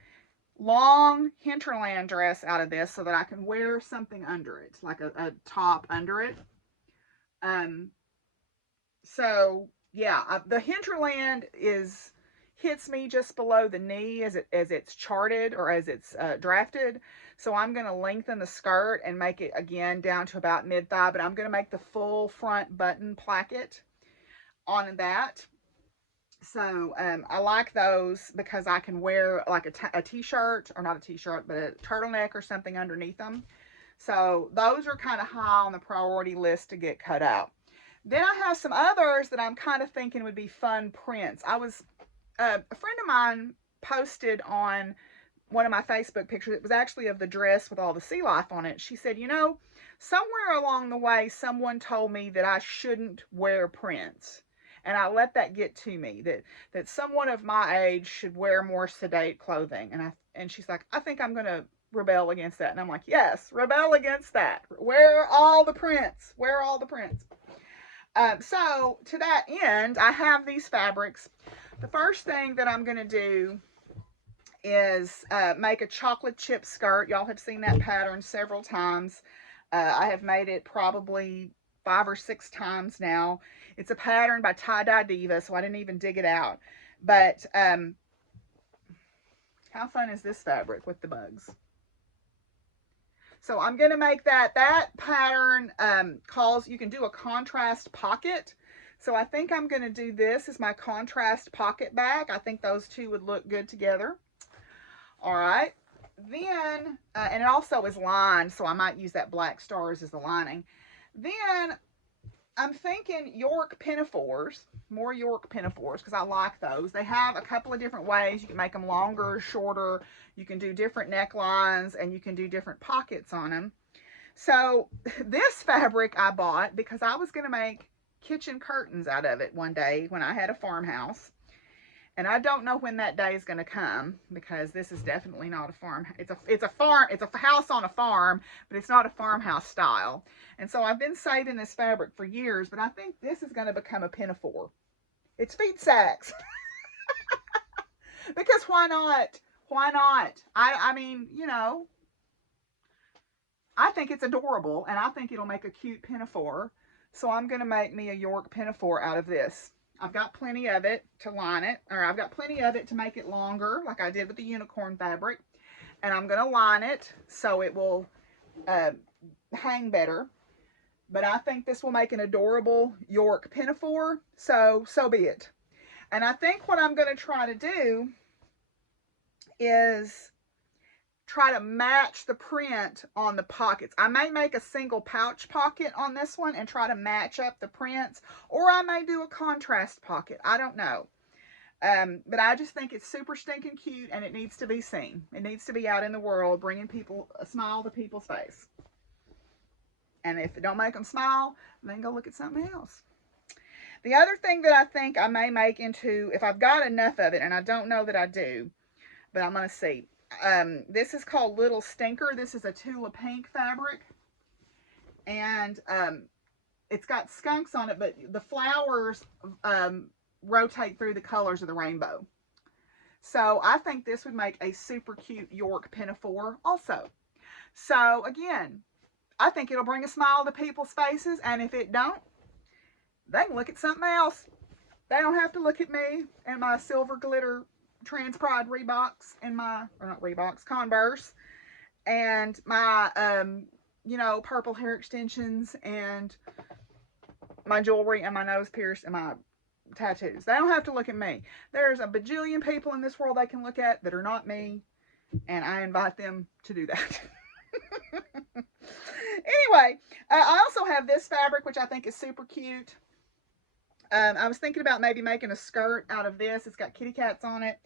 long hinterland dress out of this so that I can wear something under it, like a top under it. So yeah, the hinterland hits me just below the knee as it's charted or as it's drafted. So I'm going to lengthen the skirt and make it again down to about mid-thigh, but I'm going to make the full front button placket on that. So I like those because I can wear like a t-shirt, or not a t-shirt, but a turtleneck or something underneath them. So those are kind of high on the priority list to get cut out. Then I have some others that I'm kind of thinking would be fun prints. A friend of mine posted on one of my Facebook pictures. It was actually of the dress with all the sea life on it. She said, somewhere along the way, someone told me that I shouldn't wear prints. And I let that get to me, that someone of my age should wear more sedate clothing. And she's like, I think I'm going to rebel against that. And I'm like, yes, rebel against that. Wear all the prints. Wear all the prints. So to that end, I have these fabrics. The first thing that I'm going to do is make a chocolate chip skirt. Y'all have seen that pattern several times. I have made it probably 5 or 6 times now. It's a pattern by Tie Dye Diva, so I didn't even dig it out. But how fun is this fabric with the bugs? So I'm going to make that. That pattern calls, you can do a contrast pocket. So I think I'm going to do this as my contrast pocket back. I think those two would look good together. All right. Then, and it also is lined, so I might use that black stars as the lining. Then I'm thinking York pinafores, more York pinafores, because I like those. They have a couple of different ways. You can make them longer, shorter. You can do different necklines, and you can do different pockets on them. So this fabric I bought because I was going to make kitchen curtains out of it one day when I had a farmhouse. And I don't know when that day is going to come, because this is definitely not a farm. It's a house on a farm, but it's not a farmhouse style. And so I've been saving this fabric for years, but I think this is going to become a pinafore. It's feed sacks. Because why not? Why not? I mean, you know, I think it's adorable, and I think it'll make a cute pinafore. So I'm going to make me a York pinafore out of this. I've got plenty of it to line it, or I've got plenty of it to make it longer, like I did with the unicorn fabric. And I'm going to line it so it will hang better. But I think this will make an adorable York pinafore, so be it. And I think what I'm going to try to do is try to match the print on the pockets. I may make a single pouch pocket on this one and try to match up the prints, or I may do a contrast pocket. I don't know. But I just think it's super stinking cute, and it needs to be seen. It needs to be out in the world, bringing people a smile to people's face. And if it don't make them smile, then go look at something else. The other thing that I think I may make into, if I've got enough of it, and I don't know that I do, but I'm going to see. This is called Little Stinker. This is a Tula Pink fabric. And it's got skunks on it, but the flowers rotate through the colors of the rainbow. So I think this would make a super cute York pinafore also. So again, I think it'll bring a smile to people's faces. And if it don't, they can look at something else. They don't have to look at me and my silver glitter Trans Pride Reeboks and my, or not Reeboks, Converse, and my, you know, purple hair extensions and my jewelry and my nose pierced and my tattoos. They don't have to look at me. There's a bajillion people in this world they can look at that are not me, and I invite them to do that. Anyway, I also have this fabric, which I think is super cute. I was thinking about maybe making a skirt out of this. It's got kitty cats on it.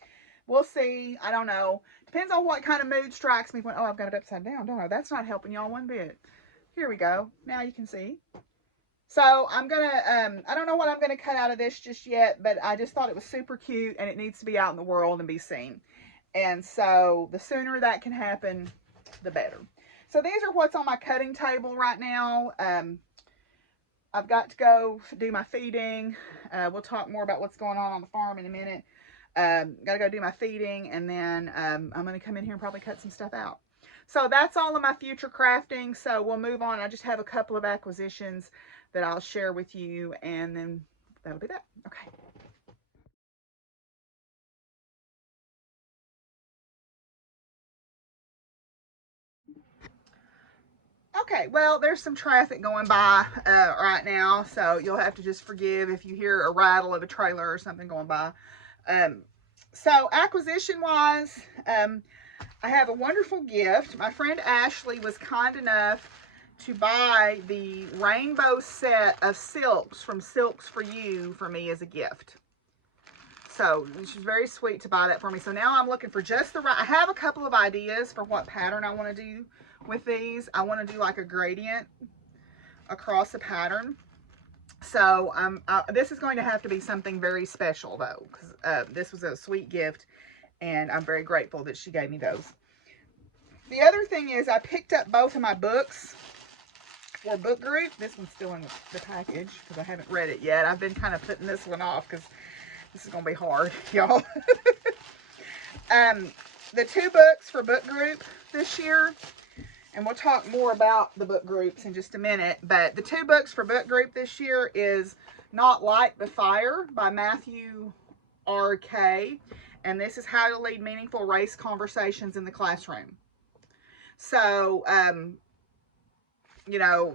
We'll see. I don't know. Depends on what kind of mood strikes me. When, oh, I've got it upside down, don't I? That's not helping y'all one bit. Here we go. Now you can see. So I'm going to, I don't know what I'm going to cut out of this just yet, but I just thought it was super cute, and it needs to be out in the world and be seen. And so the sooner that can happen, the better. So these are what's on my cutting table right now. I've got to go do my feeding. We'll talk more about what's going on the farm in a minute. Got to go do my feeding, and then I'm going to come in here and probably cut some stuff out. So that's all of my future crafting. So we'll move on. I just have a couple of acquisitions that I'll share with you, and then that'll be that. Okay. Okay, well, there's some traffic going by right now, so you'll have to just forgive if you hear a rattle of a trailer or something going by. So acquisition-wise, I have a wonderful gift. My friend Ashley was kind enough to buy the rainbow set of silks from Silks for You for me as a gift. So she's very sweet to buy that for me. So now I'm looking for just the right, I have a couple of ideas for what pattern I want to do with these. I want to do like a gradient across the pattern. So this is going to have to be something very special though, because this was a sweet gift, and I'm very grateful that she gave me those. The other thing is I picked up both of my books for book group. This one's still in the package because I haven't read it yet. I've been kind of putting this one off because This is going to be hard, y'all. The 2 books for book group this year, and we'll talk more about the book groups in just a minute, but the 2 books for book group this year is Not Light but Fire by Matthew R.K., and this is How to Lead Meaningful Race Conversations in the Classroom. So, you know,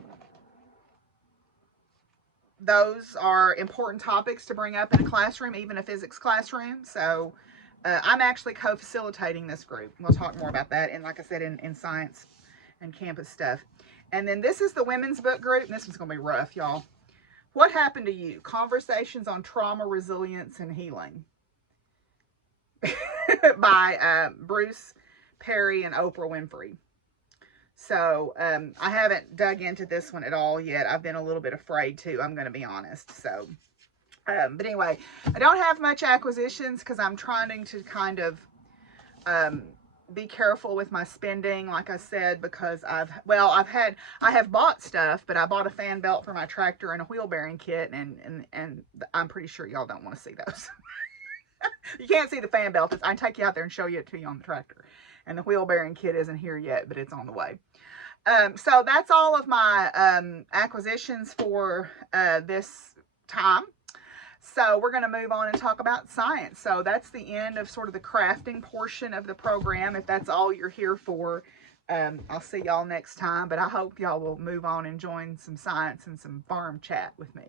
those are important topics to bring up in a classroom, even a physics classroom. So I'm actually co-facilitating this group. We'll talk more about that, and like I said, in science and campus stuff. And then this is the women's book group, and this one's going to be rough, y'all. What Happened to You? Conversations on Trauma, Resilience, and Healing by Bruce Perry and Oprah Winfrey. So I haven't dug into this one at all yet. I've been a little bit afraid to, I'm going to be honest. So, but anyway, I don't have much acquisitions because I'm trying to kind of be careful with my spending, like I said, because I have bought stuff, but I bought a fan belt for my tractor and a wheel bearing kit, and I'm pretty sure y'all don't want to see those. You can't see the fan belt. I can take you out there and show it to you on the tractor. And the wheel bearing kit isn't here yet, but it's on the way. So that's all of my acquisitions for this time. So we're going to move on and talk about science. So that's the end of sort of the crafting portion of the program. If that's all you're here for, I'll see y'all next time. But I hope y'all will move on and join some science and some farm chat with me.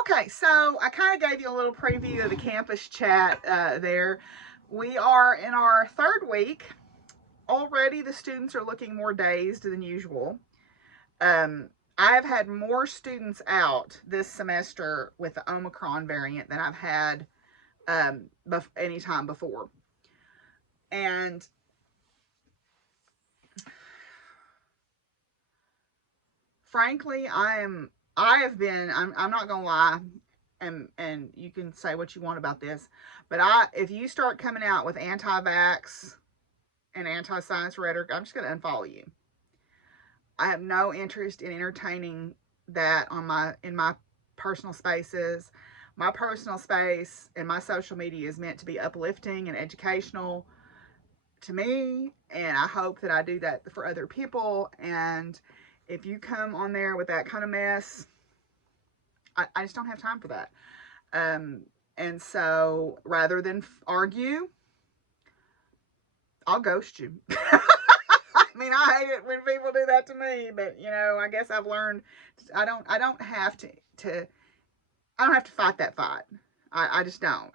Okay, so I kind of gave you a little preview of the campus chat there. We are in our 3rd week. Already the students are looking more dazed than usual. I've had more students out this semester with the Omicron variant than I've had any time before. And frankly, I'm not gonna lie, and you can say what you want about this, but if you start coming out with anti-vax and anti-science rhetoric, I'm just gonna unfollow you. I have no interest in entertaining that in my personal spaces. My personal space and my social media is meant to be uplifting and educational to me, and I hope that I do that for other people. And if you come on there with that kind of mess, I just don't have time for that. And so rather than argue, I'll ghost you. I mean, I hate it when people do that to me, but you know, I guess I've learned I don't have to fight that fight. I just don't.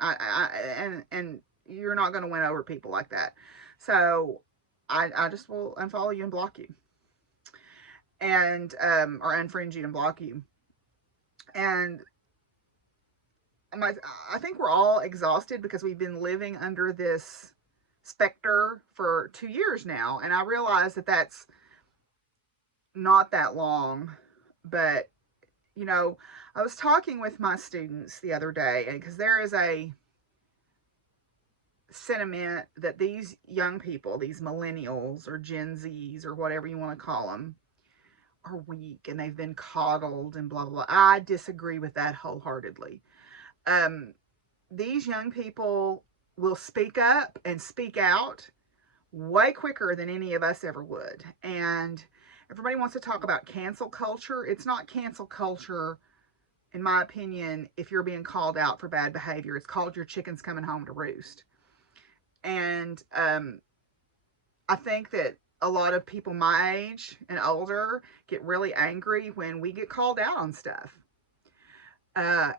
And you're not going to win over people like that. So I just will unfollow you and block you, and or unfriend you and block you. And I think we're all exhausted because we've been living under this specter for 2 years now, and I realize that that's not that long. But you know, I was talking with my students the other day, because there is a sentiment that these young people, these millennials or Gen Zs or whatever you want to call them, are weak and they've been coddled and blah blah blah. I disagree with that wholeheartedly. These young people will speak up and speak out way quicker than any of us ever would. And everybody wants to talk about cancel culture. It's not cancel culture, in my opinion, if you're being called out for bad behavior. It's called your chicken's coming home to roost. And I think that a lot of people my age and older get really angry when we get called out on stuff.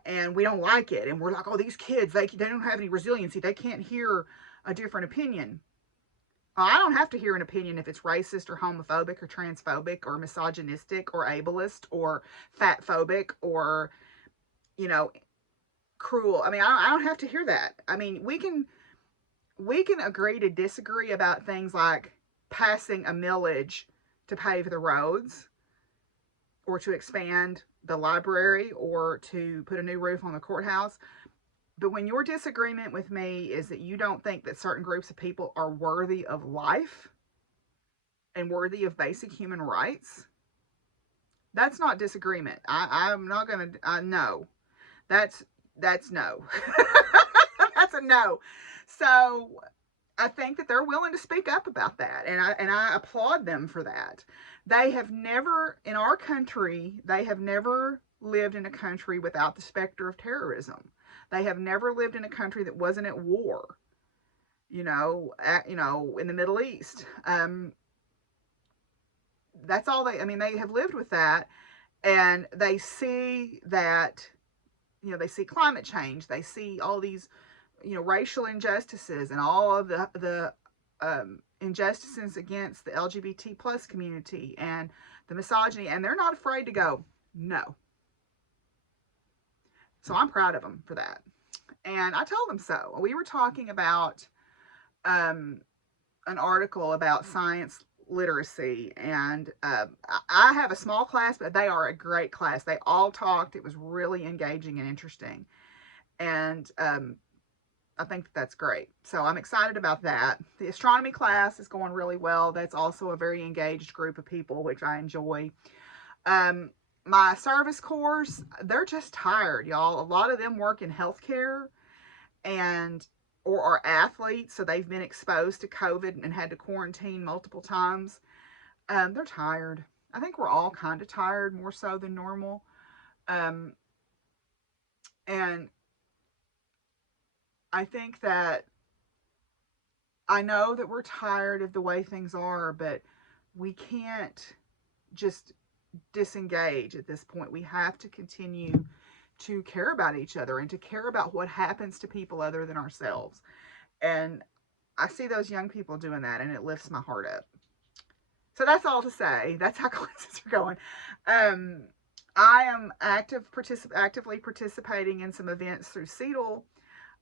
And we don't like it. And we're like, oh, these kids, they don't have any resiliency. They can't hear a different opinion. I don't have to hear an opinion if it's racist or homophobic or transphobic or misogynistic or ableist or fatphobic or, you know, cruel. I mean, I don't have to hear that. I mean, we can agree to disagree about things like passing a millage to pave the roads or to expand the library or to put a new roof on the courthouse. But when your disagreement with me is that you don't think that certain groups of people are worthy of life, and worthy of basic human rights, that's not disagreement. I'm not going to, no. That's no. That's a no. So I think that they're willing to speak up about that, and I applaud them for that. They have never, in our country, they have never lived in a country without the specter of terrorism. They have never lived in a country that wasn't at war. In the Middle East. That's all they. I mean, they have lived with that, and they see that. They see climate change. They see all these, racial injustices and all of the injustices against the LGBT plus community and the misogyny, and they're not afraid to go no. So I'm proud of them for that, and I told them so. We were talking about an article about science literacy, and I have a small class, but they are a great class. They all talked. It was really engaging and interesting, and I think that's great. So I'm excited about that. The astronomy class is going really well. That's also a very engaged group of people, which I enjoy. My service corps, they're just tired, y'all. A lot of them work in healthcare and or are athletes, so they've been exposed to COVID and had to quarantine multiple times. They're tired. I think we're all kind of tired, more so than normal. And I think that I know that we're tired of the way things are, but we can't just disengage at this point. We have to continue to care about each other and to care about what happens to people other than ourselves. And I see those young people doing that, and it lifts my heart up. So that's all to say. That's how classes are going. I am actively participating in some events through CETL,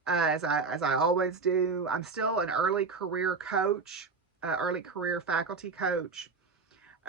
as I always do. I'm still an early career coach, early career faculty coach.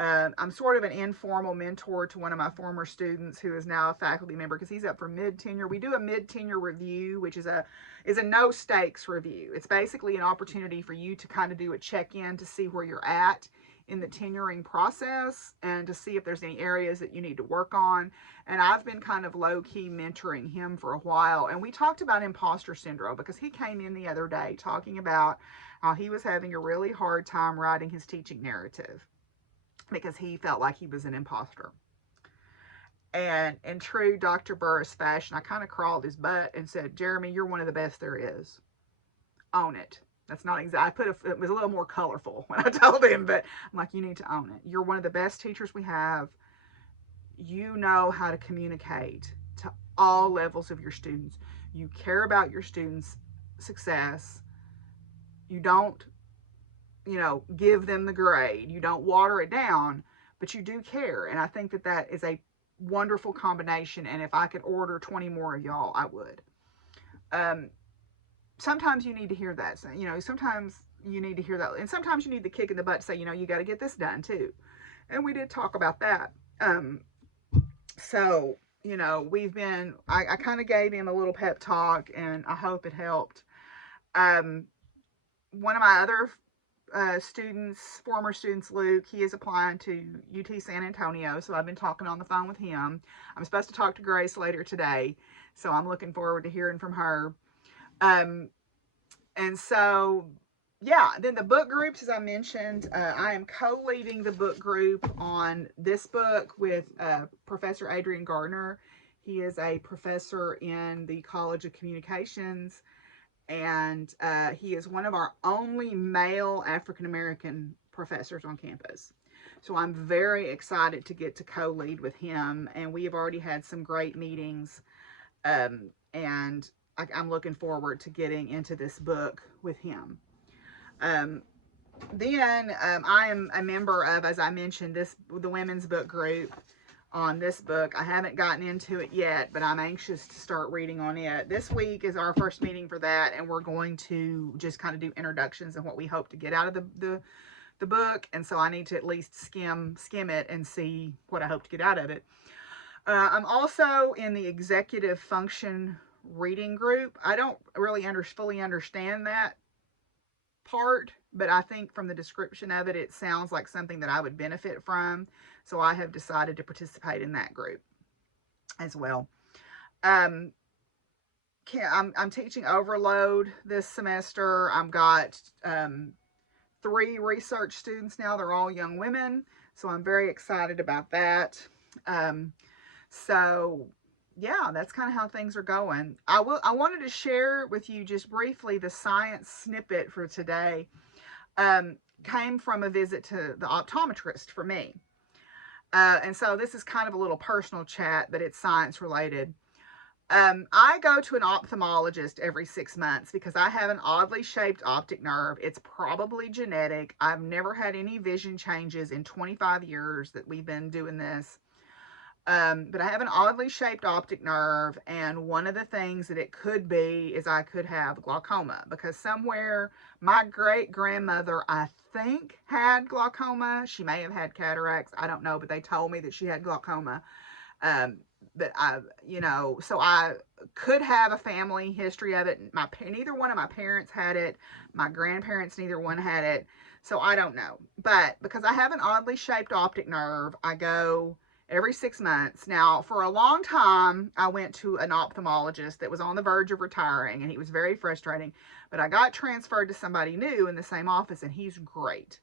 I'm sort of an informal mentor to one of my former students who is now a faculty member because he's up for mid-tenure. We do a mid-tenure review, which is a no stakes review. It's basically an opportunity for you to kind of do a check-in to see where you're at in the tenuring process and to see if there's any areas that you need to work on. And I've been kind of low-key mentoring him for a while. And we talked about imposter syndrome because he came in the other day talking about how he was having a really hard time writing his teaching narrative because he felt like he was an imposter. And in true Dr. Burris fashion, I kind of crawled his butt and said, Jeremy, you're one of the best there is. Own it. That's not exactly, it was a little more colorful when I told him, but I'm like, you need to own it. You're one of the best teachers we have. You know how to communicate to all levels of your students. You care about your students' success. You don't give them the grade. You don't water it down, but you do care. And I think that is a wonderful combination. And if I could order 20 more of y'all, I would. Sometimes you need to hear that. So, sometimes you need to hear that. And sometimes you need the kick in the butt to say, you got to get this done too. And we did talk about that. So, I kind of gave him a little pep talk and I hope it helped. One of my other former students, Luke, he is applying to UT San Antonio, so I've been talking on the phone with him. I'm supposed to talk to Grace later today, so I'm looking forward to hearing from her. And so, yeah, then the book groups, as I mentioned, I am co-leading the book group on this book with Professor Adrian Gardner. He is a professor in the College of Communications, and he is one of our only male African-American professors on campus. So I'm very excited to get to co-lead with him, and we have already had some great meetings, and I'm looking forward to getting into this book with him. Then I am a member of, as I mentioned, the women's book group on this book. I haven't gotten into it yet, but I'm anxious to start reading on it. This week is our first meeting for that, and we're going to just kind of do introductions and what we hope to get out of the book. And so I need to at least skim it and see what I hope to get out of it. I'm also in the executive function reading group. I don't really fully understand that part, but I think from the description of it, it sounds like something that I would benefit from. So I have decided to participate in that group as well. Um, I'm teaching overload this semester. I've got 3 research students now. They're all young women, so I'm very excited about that. Um, so yeah, that's kind of how things are going. I wanted to share with you just briefly the science snippet for today. Came from a visit to the optometrist for me. And so this is kind of a little personal chat, but it's science related. I go to an ophthalmologist every 6 months because I have an oddly shaped optic nerve. It's probably genetic. I've never had any vision changes in 25 years that we've been doing this. But I have an oddly shaped optic nerve, and one of the things that it could be is I could have glaucoma, because somewhere my great grandmother, I think, had glaucoma. She may have had cataracts, I don't know, but they told me that she had glaucoma. But so I could have a family history of it. Neither one of my parents had it. My grandparents, neither one had it. So I don't know. But because I have an oddly shaped optic nerve, I go every 6 months. Now, for a long time, I went to an ophthalmologist that was on the verge of retiring, and he was very frustrating. But I got transferred to somebody new in the same office, and he's great.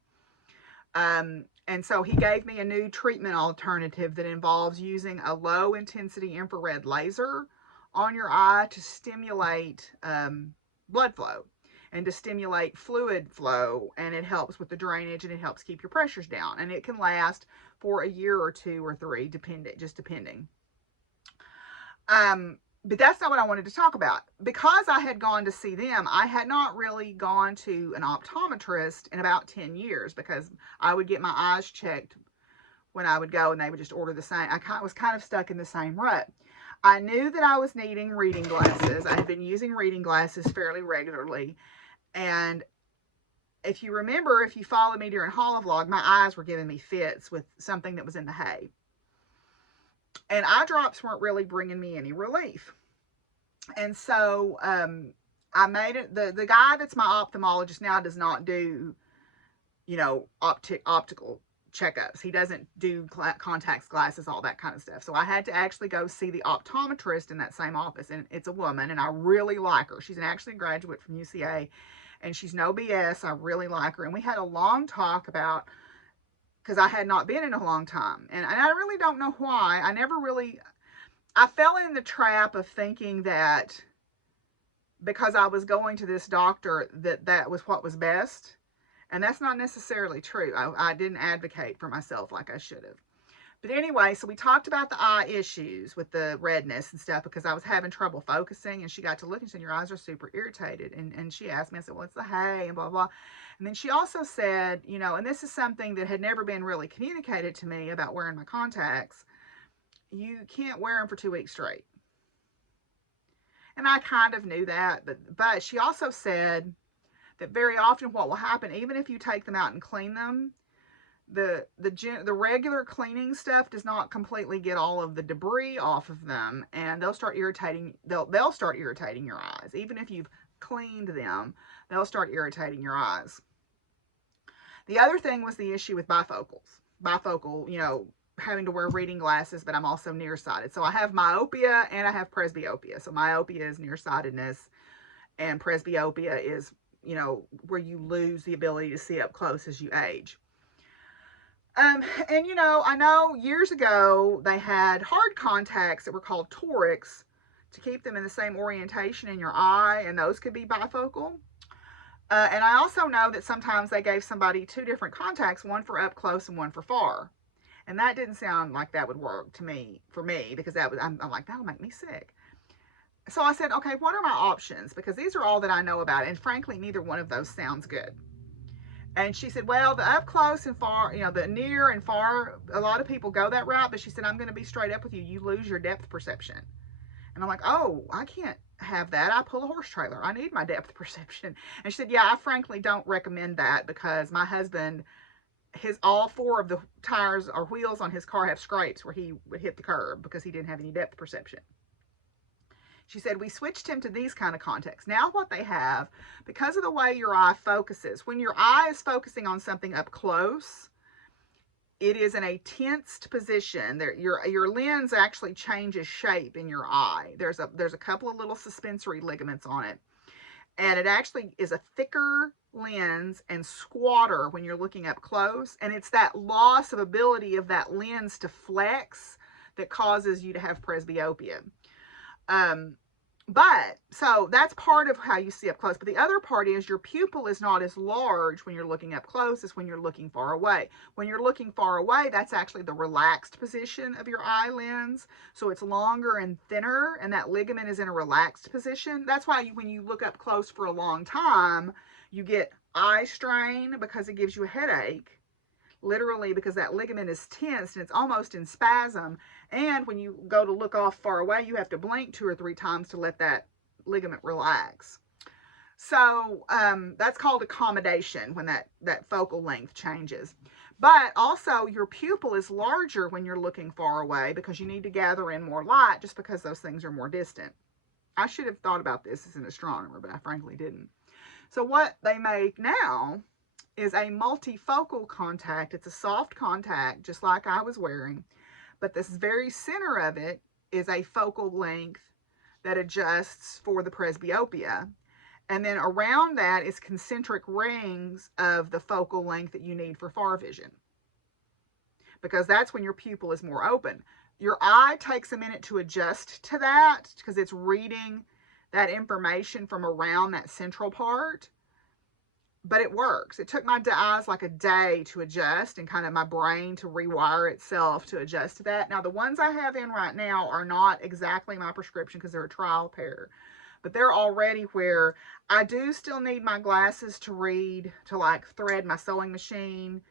And so he gave me a new treatment alternative that involves using a low intensity infrared laser on your eye to stimulate blood flow and to stimulate fluid flow. And it helps with the drainage, and it helps keep your pressures down. And it can last for a year or 2 or 3, depending. But that's not what I wanted to talk about. Because I had gone to see them, I had not really gone to an optometrist in about 10 years, because I would get my eyes checked when I would go, and they would just order the same. I was kind of stuck in the same rut. I knew that I was needing reading glasses. I had been using reading glasses fairly regularly. And if you remember, if you followed me during Holovlog, my eyes were giving me fits with something that was in the hay. And eye drops weren't really bringing me any relief. And so I made it. The guy that's my ophthalmologist now does not do, optical checkups. He doesn't do contacts, glasses, all that kind of stuff. So I had to actually go see the optometrist in that same office. And it's a woman, and I really like her. She's actually a graduate from UCA, and she's no BS. I really like her. And we had a long talk about, because I had not been in a long time. And I really don't know why. I fell in the trap of thinking that because I was going to this doctor, that was what was best. And that's not necessarily true. I didn't advocate for myself like I should have. But anyway, so we talked about the eye issues with the redness and stuff, because I was having trouble focusing. And she got to look and said, your eyes are super irritated. And she asked me, I said, well, it's the hay and blah, blah. And then she also said, and this is something that had never been really communicated to me about wearing my contacts. You can't wear them for 2 weeks straight. And I kind of knew that, but she also said that very often what will happen, even if you take them out and clean them, the regular cleaning stuff does not completely get all of the debris off of them, and they'll start irritating your eyes. Even if you've cleaned them, they'll start irritating your eyes. The other thing was the issue with bifocals. Bifocal, having to wear reading glasses, but I'm also nearsighted. So I have myopia and I have presbyopia. So myopia is nearsightedness, and presbyopia is, where you lose the ability to see up close as you age. And I know years ago they had hard contacts that were called torics to keep them in the same orientation in your eye, and those could be bifocal. And I also know that sometimes they gave somebody 2 different contacts, one for up close and one for far. And that didn't sound like that would work for me, because I'm like, that'll make me sick. So I said, okay, what are my options? Because these are all that I know about. And frankly, neither one of those sounds good. And she said, well, the up close and far, the near and far, a lot of people go that route. But she said, I'm going to be straight up with you. You lose your depth perception. And I'm like, oh, I can't have that. I pull a horse trailer. I need my depth perception. And she said, yeah, I frankly don't recommend that, because my husband, all 4 of the tires or wheels on his car have scrapes where he would hit the curb because he didn't have any depth perception. She said, we switched him to these kind of contacts. Now what they have, because of the way your eye focuses, when your eye is focusing on something up close, it is in a tensed position. Your lens actually changes shape in your eye. There's a couple of little suspensory ligaments on it. And it actually is a thicker lens and squatter when you're looking up close. And it's that loss of ability of that lens to flex that causes you to have presbyopia. But so that's part of how you see up close. But the other part is your pupil is not as large when you're looking up close as when you're looking far away. When you're looking far away, that's actually the relaxed position of your eye lens. So it's longer and thinner, and that ligament is in a relaxed position. That's why when you look up close for a long time, you get eye strain because it gives you a headache. Literally, because that ligament is tensed and it's almost in spasm. And when you go to look off far away, you have to blink 2 or 3 times to let that ligament relax. So that's called accommodation when that focal length changes. But also your pupil is larger when you're looking far away because you need to gather in more light just because those things are more distant. I should have thought about this as an astronomer, but I frankly didn't. So what they make now is a multifocal contact. It's a soft contact, just like I was wearing, but this very center of it is a focal length that adjusts for the presbyopia. And then around that is concentric rings of the focal length that you need for far vision, because that's when your pupil is more open. Your eye takes a minute to adjust to that because it's reading that information from around that central part. But it works. It took my eyes like a day to adjust and kind of my brain to rewire itself to adjust to that. Now, the ones I have in right now are not exactly my prescription because they're a trial pair. But they're already where I do still need my glasses to read, to like thread my sewing machine,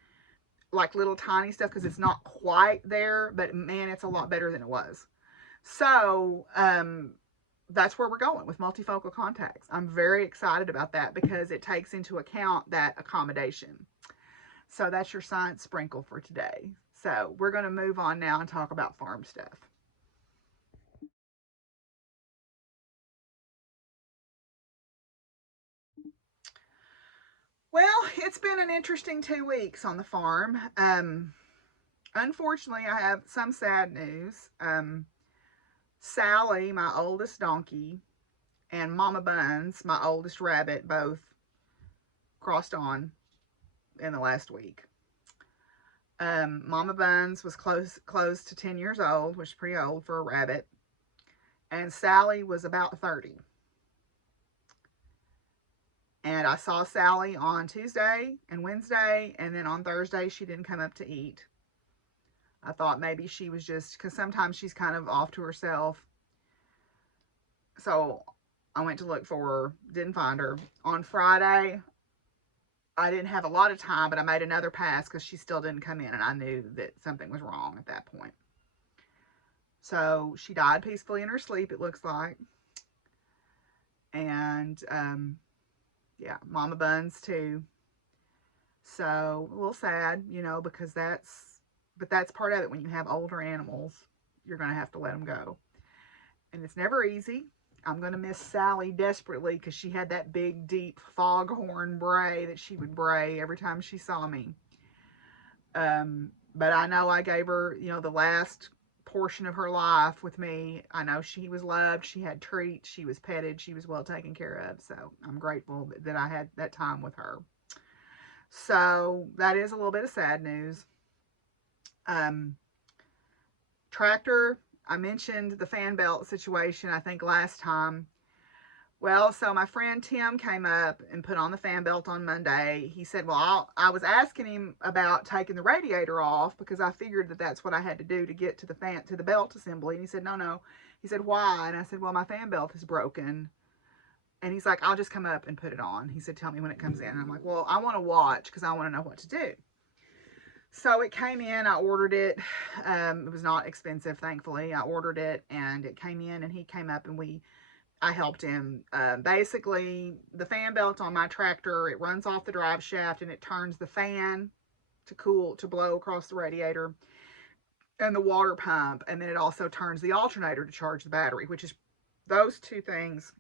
like little tiny stuff, because it's not quite there. But man, it's a lot better than it was. So, that's where we're going with multifocal contacts. I'm very excited about that because it takes into account that accommodation. So that's your science sprinkle for today. So we're going to move on now and talk about farm stuff. Well, it's been an interesting 2 weeks on the farm. Unfortunately, I have some sad news. Sally, my oldest donkey, and Mama Buns, my oldest rabbit, both crossed on in the last week. Mama Buns was close to 10 years old, which is pretty old for a rabbit. And Sally was about 30. And I saw Sally on Tuesday and Wednesday, and then on Thursday she didn't come up to eat. I thought maybe she was just, because sometimes she's kind of off to herself. So I went to look for her, didn't find her. On Friday, I didn't have a lot of time, but I made another pass because she still didn't come in, and I knew that something was wrong at that point. So she died peacefully in her sleep, it looks like. And, yeah, Mama Buns too. So a little sad, you know, because that's part of it. When you have older animals, you're going to have to let them go. And it's never easy. I'm going to miss Sally desperately because she had that big, deep foghorn bray that she would bray every time she saw me. But I know I gave her, you know, the last portion of her life with me. I know she was loved. She had treats. She was petted. She was well taken care of. So I'm grateful that I had that time with her. So that is a little bit of sad news. Tractor, I mentioned the fan belt situation, I think, last time. Well, so my friend Tim came up and put on the fan belt on Monday. He said, well, I was asking him about taking the radiator off because I figured that that's what I had to do to get to the belt assembly. And he said, no. He said, why? And I said, well, my fan belt is broken. And he's like, I'll just come up and put it on. He said, tell me when it comes in. And I'm like, well, I want to watch because I want to know what to do. So it came in, I ordered it. It was not expensive, thankfully. I ordered it and it came in, and he came up and I helped him. Basically, the fan belt on my tractor, it runs off the drive shaft and it turns the fan to blow across the radiator and the water pump. And then it also turns the alternator to charge the battery, which is those two things.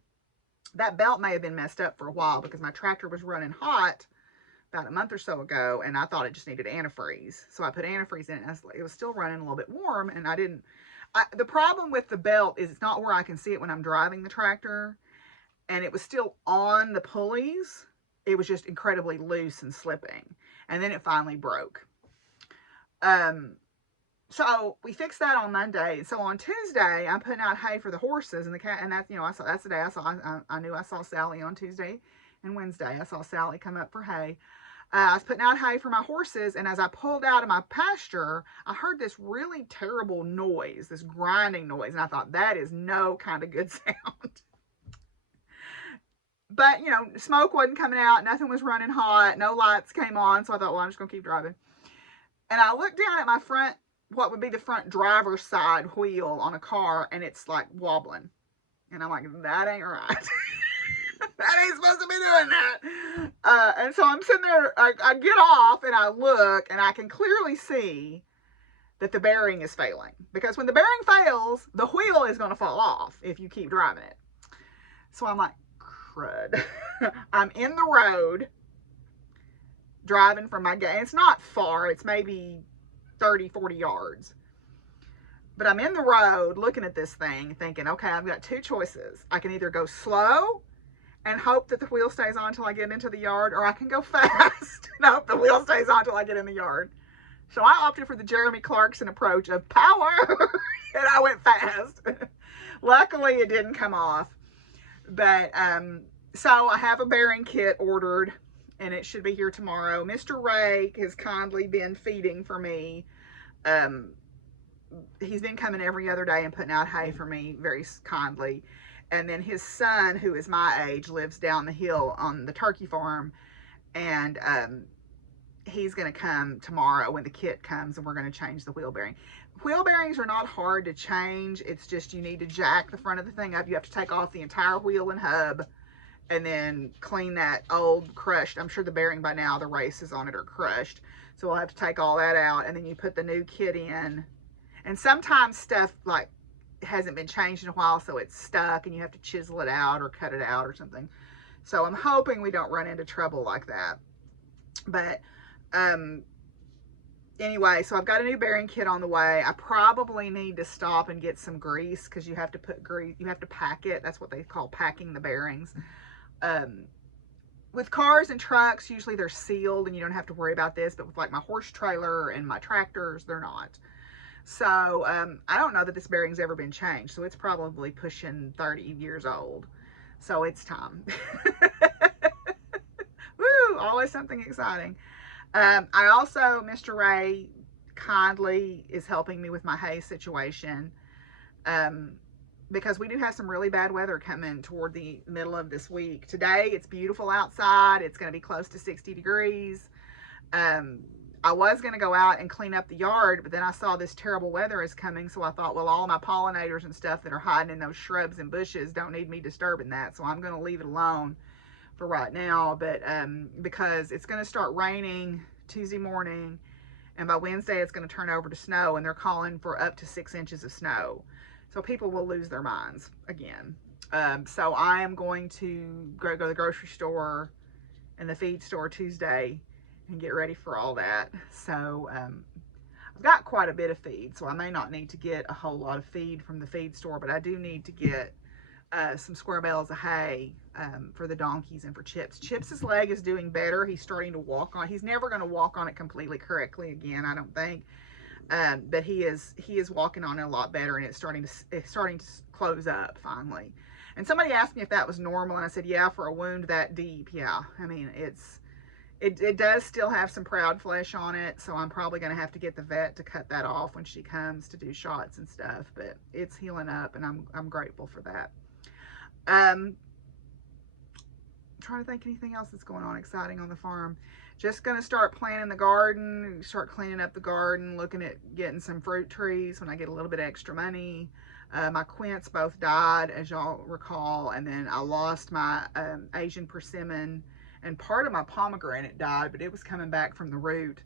That belt may have been messed up for a while because my tractor was running hot about a month or so ago, and I thought it just needed antifreeze. So I put antifreeze in it, and it was still running a little bit warm, and the problem with the belt is it's not where I can see it when I'm driving the tractor, and it was still on the pulleys. It was just incredibly loose and slipping, and then it finally broke. So we fixed that on Monday. So on Tuesday, I'm putting out hay for the horses and the cat, and that's, that's the day I knew I saw Sally on Tuesday and Wednesday. I saw Sally come up for hay. I was putting out hay for my horses, and as I pulled out of my pasture, I heard this really terrible noise, this grinding noise, and I thought, that is no kind of good sound. But, smoke wasn't coming out, nothing was running hot, no lights came on, so I thought, well, I'm just going to keep driving. And I looked down at my front, what would be the front driver's side wheel on a car, and it's like wobbling. And I'm like, that ain't right. That ain't supposed to be doing that. And so I'm sitting there, I get off and I look, and I can clearly see that the bearing is failing. Because when the bearing fails, the wheel is going to fall off if you keep driving it. So I'm like, crud. I'm in the road, driving from my gate. It's not far. It's maybe 30, 40 yards. But I'm in the road looking at this thing, thinking, okay, I've got two choices. I can either go slow and hope that the wheel stays on until I get into the yard, or I can go fast and hope the wheel stays on until I get in the yard. So I opted for the Jeremy Clarkson approach of power, and I went fast. Luckily, it didn't come off. But, so I have a bearing kit ordered, and it should be here tomorrow. Mr. Ray has kindly been feeding for me. He's been coming every other day and putting out hay for me very kindly. And then his son, who is my age, lives down the hill on the turkey farm. And he's going to come tomorrow when the kit comes, and we're going to change the wheel bearing. Wheel bearings are not hard to change. It's just you need to jack the front of the thing up. You have to take off the entire wheel and hub, and then clean that old crushed. I'm sure the bearing by now, the races on it are crushed. So we'll have to take all that out, and then you put the new kit in. And sometimes stuff like hasn't been changed in a while, so it's stuck and you have to chisel it out or cut it out or something. So I'm hoping we don't run into trouble like that. But anyway, so I've got a new bearing kit on the way. I probably need to stop and get some grease, because you have to put grease, you have to pack it. That's what they call packing the bearings. With cars and trucks, usually they're sealed and you don't have to worry about this, but with like my horse trailer and my tractors, they're not. So I don't know that this bearing's ever been changed, so it's probably pushing 30 years old. So it's time. Woo, always something exciting. I also, Mr. Ray kindly is helping me with my hay situation, because we do have some really bad weather coming toward the middle of this week. Today, it's beautiful outside. It's going to be close to 60 degrees. I was going to go out and clean up the yard, but then I saw this terrible weather is coming, so I thought, well, all my pollinators and stuff that are hiding in those shrubs and bushes don't need me disturbing that, so I'm going to leave it alone for right now. But because it's going to start raining Tuesday morning, and by Wednesday it's going to turn over to snow, and they're calling for up to 6 inches of snow. So people will lose their minds again. So I am going to go to the grocery store and the feed store Tuesday and get ready for all that. So I've got quite a bit of feed, so I may not need to get a whole lot of feed from the feed store, but I do need to get some square bales of hay for the donkeys and for Chips. Chips's leg is doing better. He's starting to walk on. He's never going to walk on it completely correctly again, I don't think. But he is walking on it a lot better, and it's starting to close up finally. And somebody asked me if that was normal, and I said, yeah, for a wound that deep, yeah. I mean, it does still have some proud flesh on it, so I'm probably going to have to get the vet to cut that off when she comes to do shots and stuff. But it's healing up, and I'm grateful for that. I'm trying to think anything else that's going on exciting on the farm. Just going to start planting the garden, start cleaning up the garden, looking at getting some fruit trees when I get a little bit extra money. My quince both died, as y'all recall, and then I lost my Asian persimmon, and part of my pomegranate died, but it was coming back from the root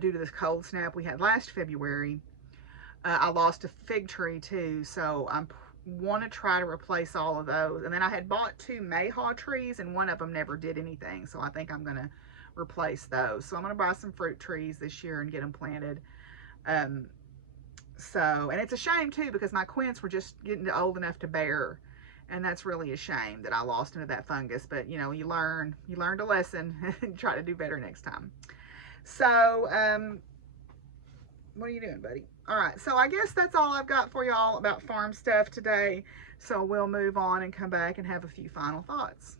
due to this cold snap we had last February. I lost a fig tree too, so want to try to replace all of those. And then I had bought 2 mayhaw trees, and one of them never did anything. So I think I'm going to replace those. So I'm going to buy some fruit trees this year and get them planted. And it's a shame too, because my quince were just getting old enough to bear. And that's really a shame that I lost into that fungus. But you learned a lesson and try to do better next time. So, what are you doing, buddy? All right, so I guess that's all I've got for y'all about farm stuff today. So we'll move on and come back and have a few final thoughts.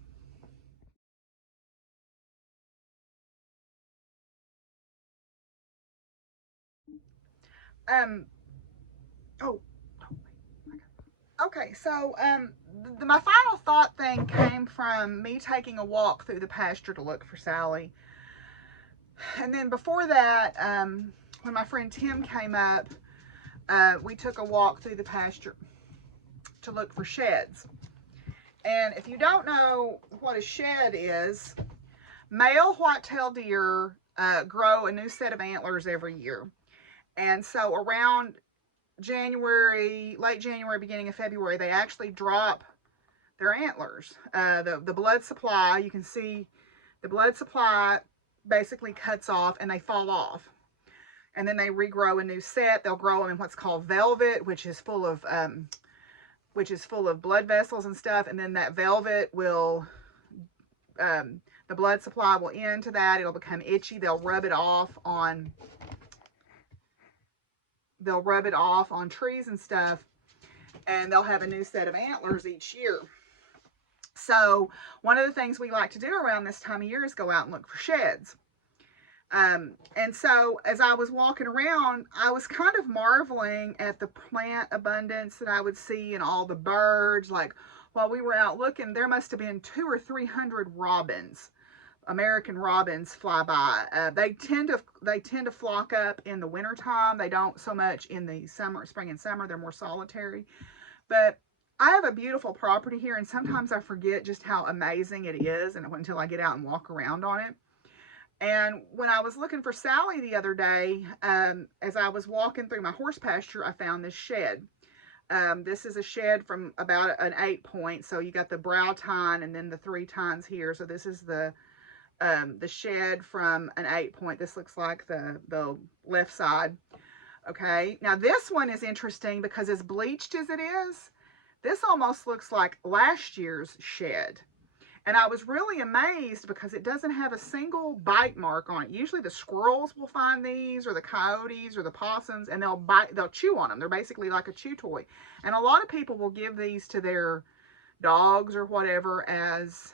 Oh, okay, so my final thought thing came from me taking a walk through the pasture to look for Sally. And then before that, when my friend Tim came up, we took a walk through the pasture to look for sheds. And if you don't know what a shed is, male white-tailed deer grow a new set of antlers every year. And so around January, late January, beginning of February, they actually drop their antlers. The blood supply, you can see the blood supply basically cuts off and they fall off. And then they regrow a new set. They'll grow them in what's called velvet, which is full of blood vessels and stuff. And then that velvet will, the blood supply will end to that. It'll become itchy. They'll rub it off on trees and stuff, and they'll have a new set of antlers each year. So one of the things we like to do around this time of year is go out and look for sheds. And so as I was walking around, I was kind of marveling at the plant abundance that I would see and all the birds. Like while we were out looking, there must have been 200 or 300 robins, American robins, fly by. They tend to flock up in the wintertime. They don't so much in the summer, spring and summer. They're more solitary. But I have a beautiful property here, and sometimes I forget just how amazing it is until I get out and walk around on it. And when I was looking for Sally the other day, as I was walking through my horse pasture, I found this shed. This is a shed from about an 8 point. So you got the brow tine and then the 3 tines here. So this is the shed from an 8 point. This looks like the left side. Okay. Now this one is interesting because as bleached as it is, this almost looks like last year's shed. And I was really amazed because it doesn't have a single bite mark on it. Usually the squirrels will find these, or the coyotes, or the possums, and they'll chew on them. They're basically like a chew toy. And a lot of people will give these to their dogs or whatever as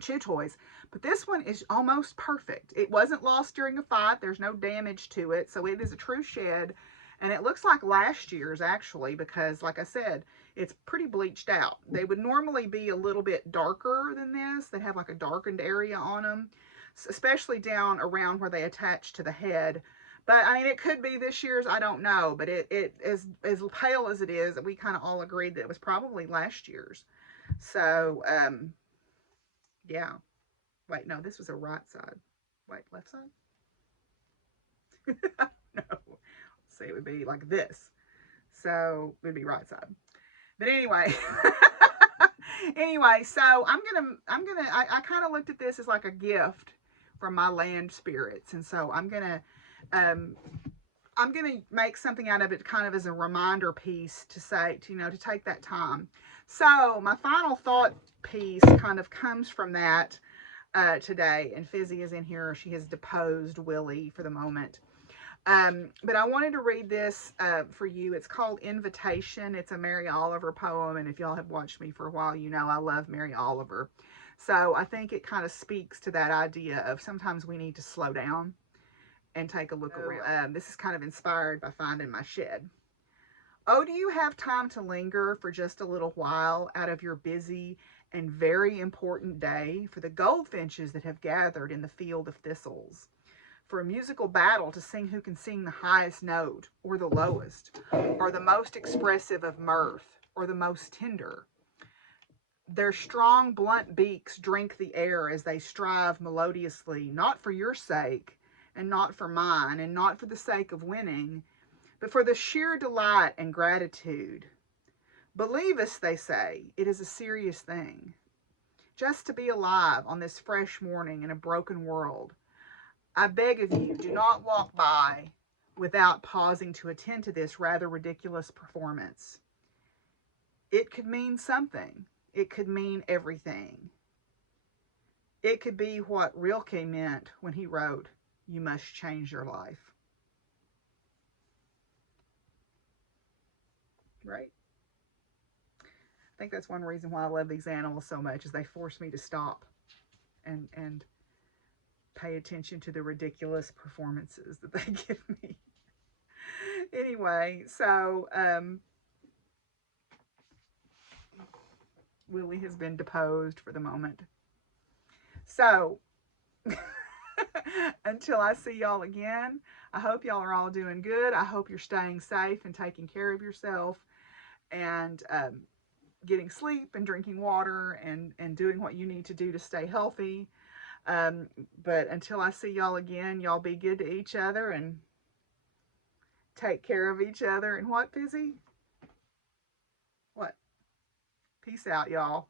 chew toys. But this one is almost perfect. It wasn't lost during a fight. There's no damage to it. So it is a true shed. And it looks like last year's actually, because like I said, it's pretty bleached out. They would normally be a little bit darker than this. They have like a darkened area on them, especially down around where they attach to the head. But I mean, it could be this year's, I don't know. But it as pale as it is, we kind of all agreed that it was probably last year's. So, yeah. Wait, no, this was a right side. Wait, left side? No. See, it would be like this. So it would be right side. But anyway, so I kind of looked at this as like a gift from my land spirits. And so I'm gonna make something out of it kind of as a reminder piece to say, to take that time. So my final thought piece kind of comes from that today. And Fizzy is in here. She has deposed Willie for the moment. But I wanted to read this for you. It's called Invitation. It's a Mary Oliver poem, and if y'all have watched me for a while, you know I love Mary Oliver. So I think it kind of speaks to that idea of sometimes we need to slow down and take a look around. This is kind of inspired by finding my shed. Oh, do you have time to linger for just a little while out of your busy and very important day for the goldfinches that have gathered in the field of thistles? For a musical battle to sing who can sing the highest note, or the lowest, or the most expressive of mirth, or the most tender. Their strong, blunt beaks drink the air as they strive melodiously, not for your sake, and not for mine, and not for the sake of winning, but for the sheer delight and gratitude Believe us, they say, it is a serious thing. Just to be alive on this fresh morning in a broken world, I beg of you, do not walk by without pausing to attend to this rather ridiculous performance. It could mean something. It could mean everything. It could be what Rilke meant when he wrote, "You must change your life." Right? I think that's one reason why I love these animals so much, is they force me to stop and pay attention to the ridiculous performances that they give me. Anyway, so Willie has been deposed for the moment. So until I see y'all again, I hope y'all are all doing good. I hope you're staying safe and taking care of yourself, and getting sleep and drinking water, and doing what you need to do to stay healthy. Um, but until I see y'all again, y'all be good to each other and take care of each other. And what, Fizzy? What? Peace out, y'all.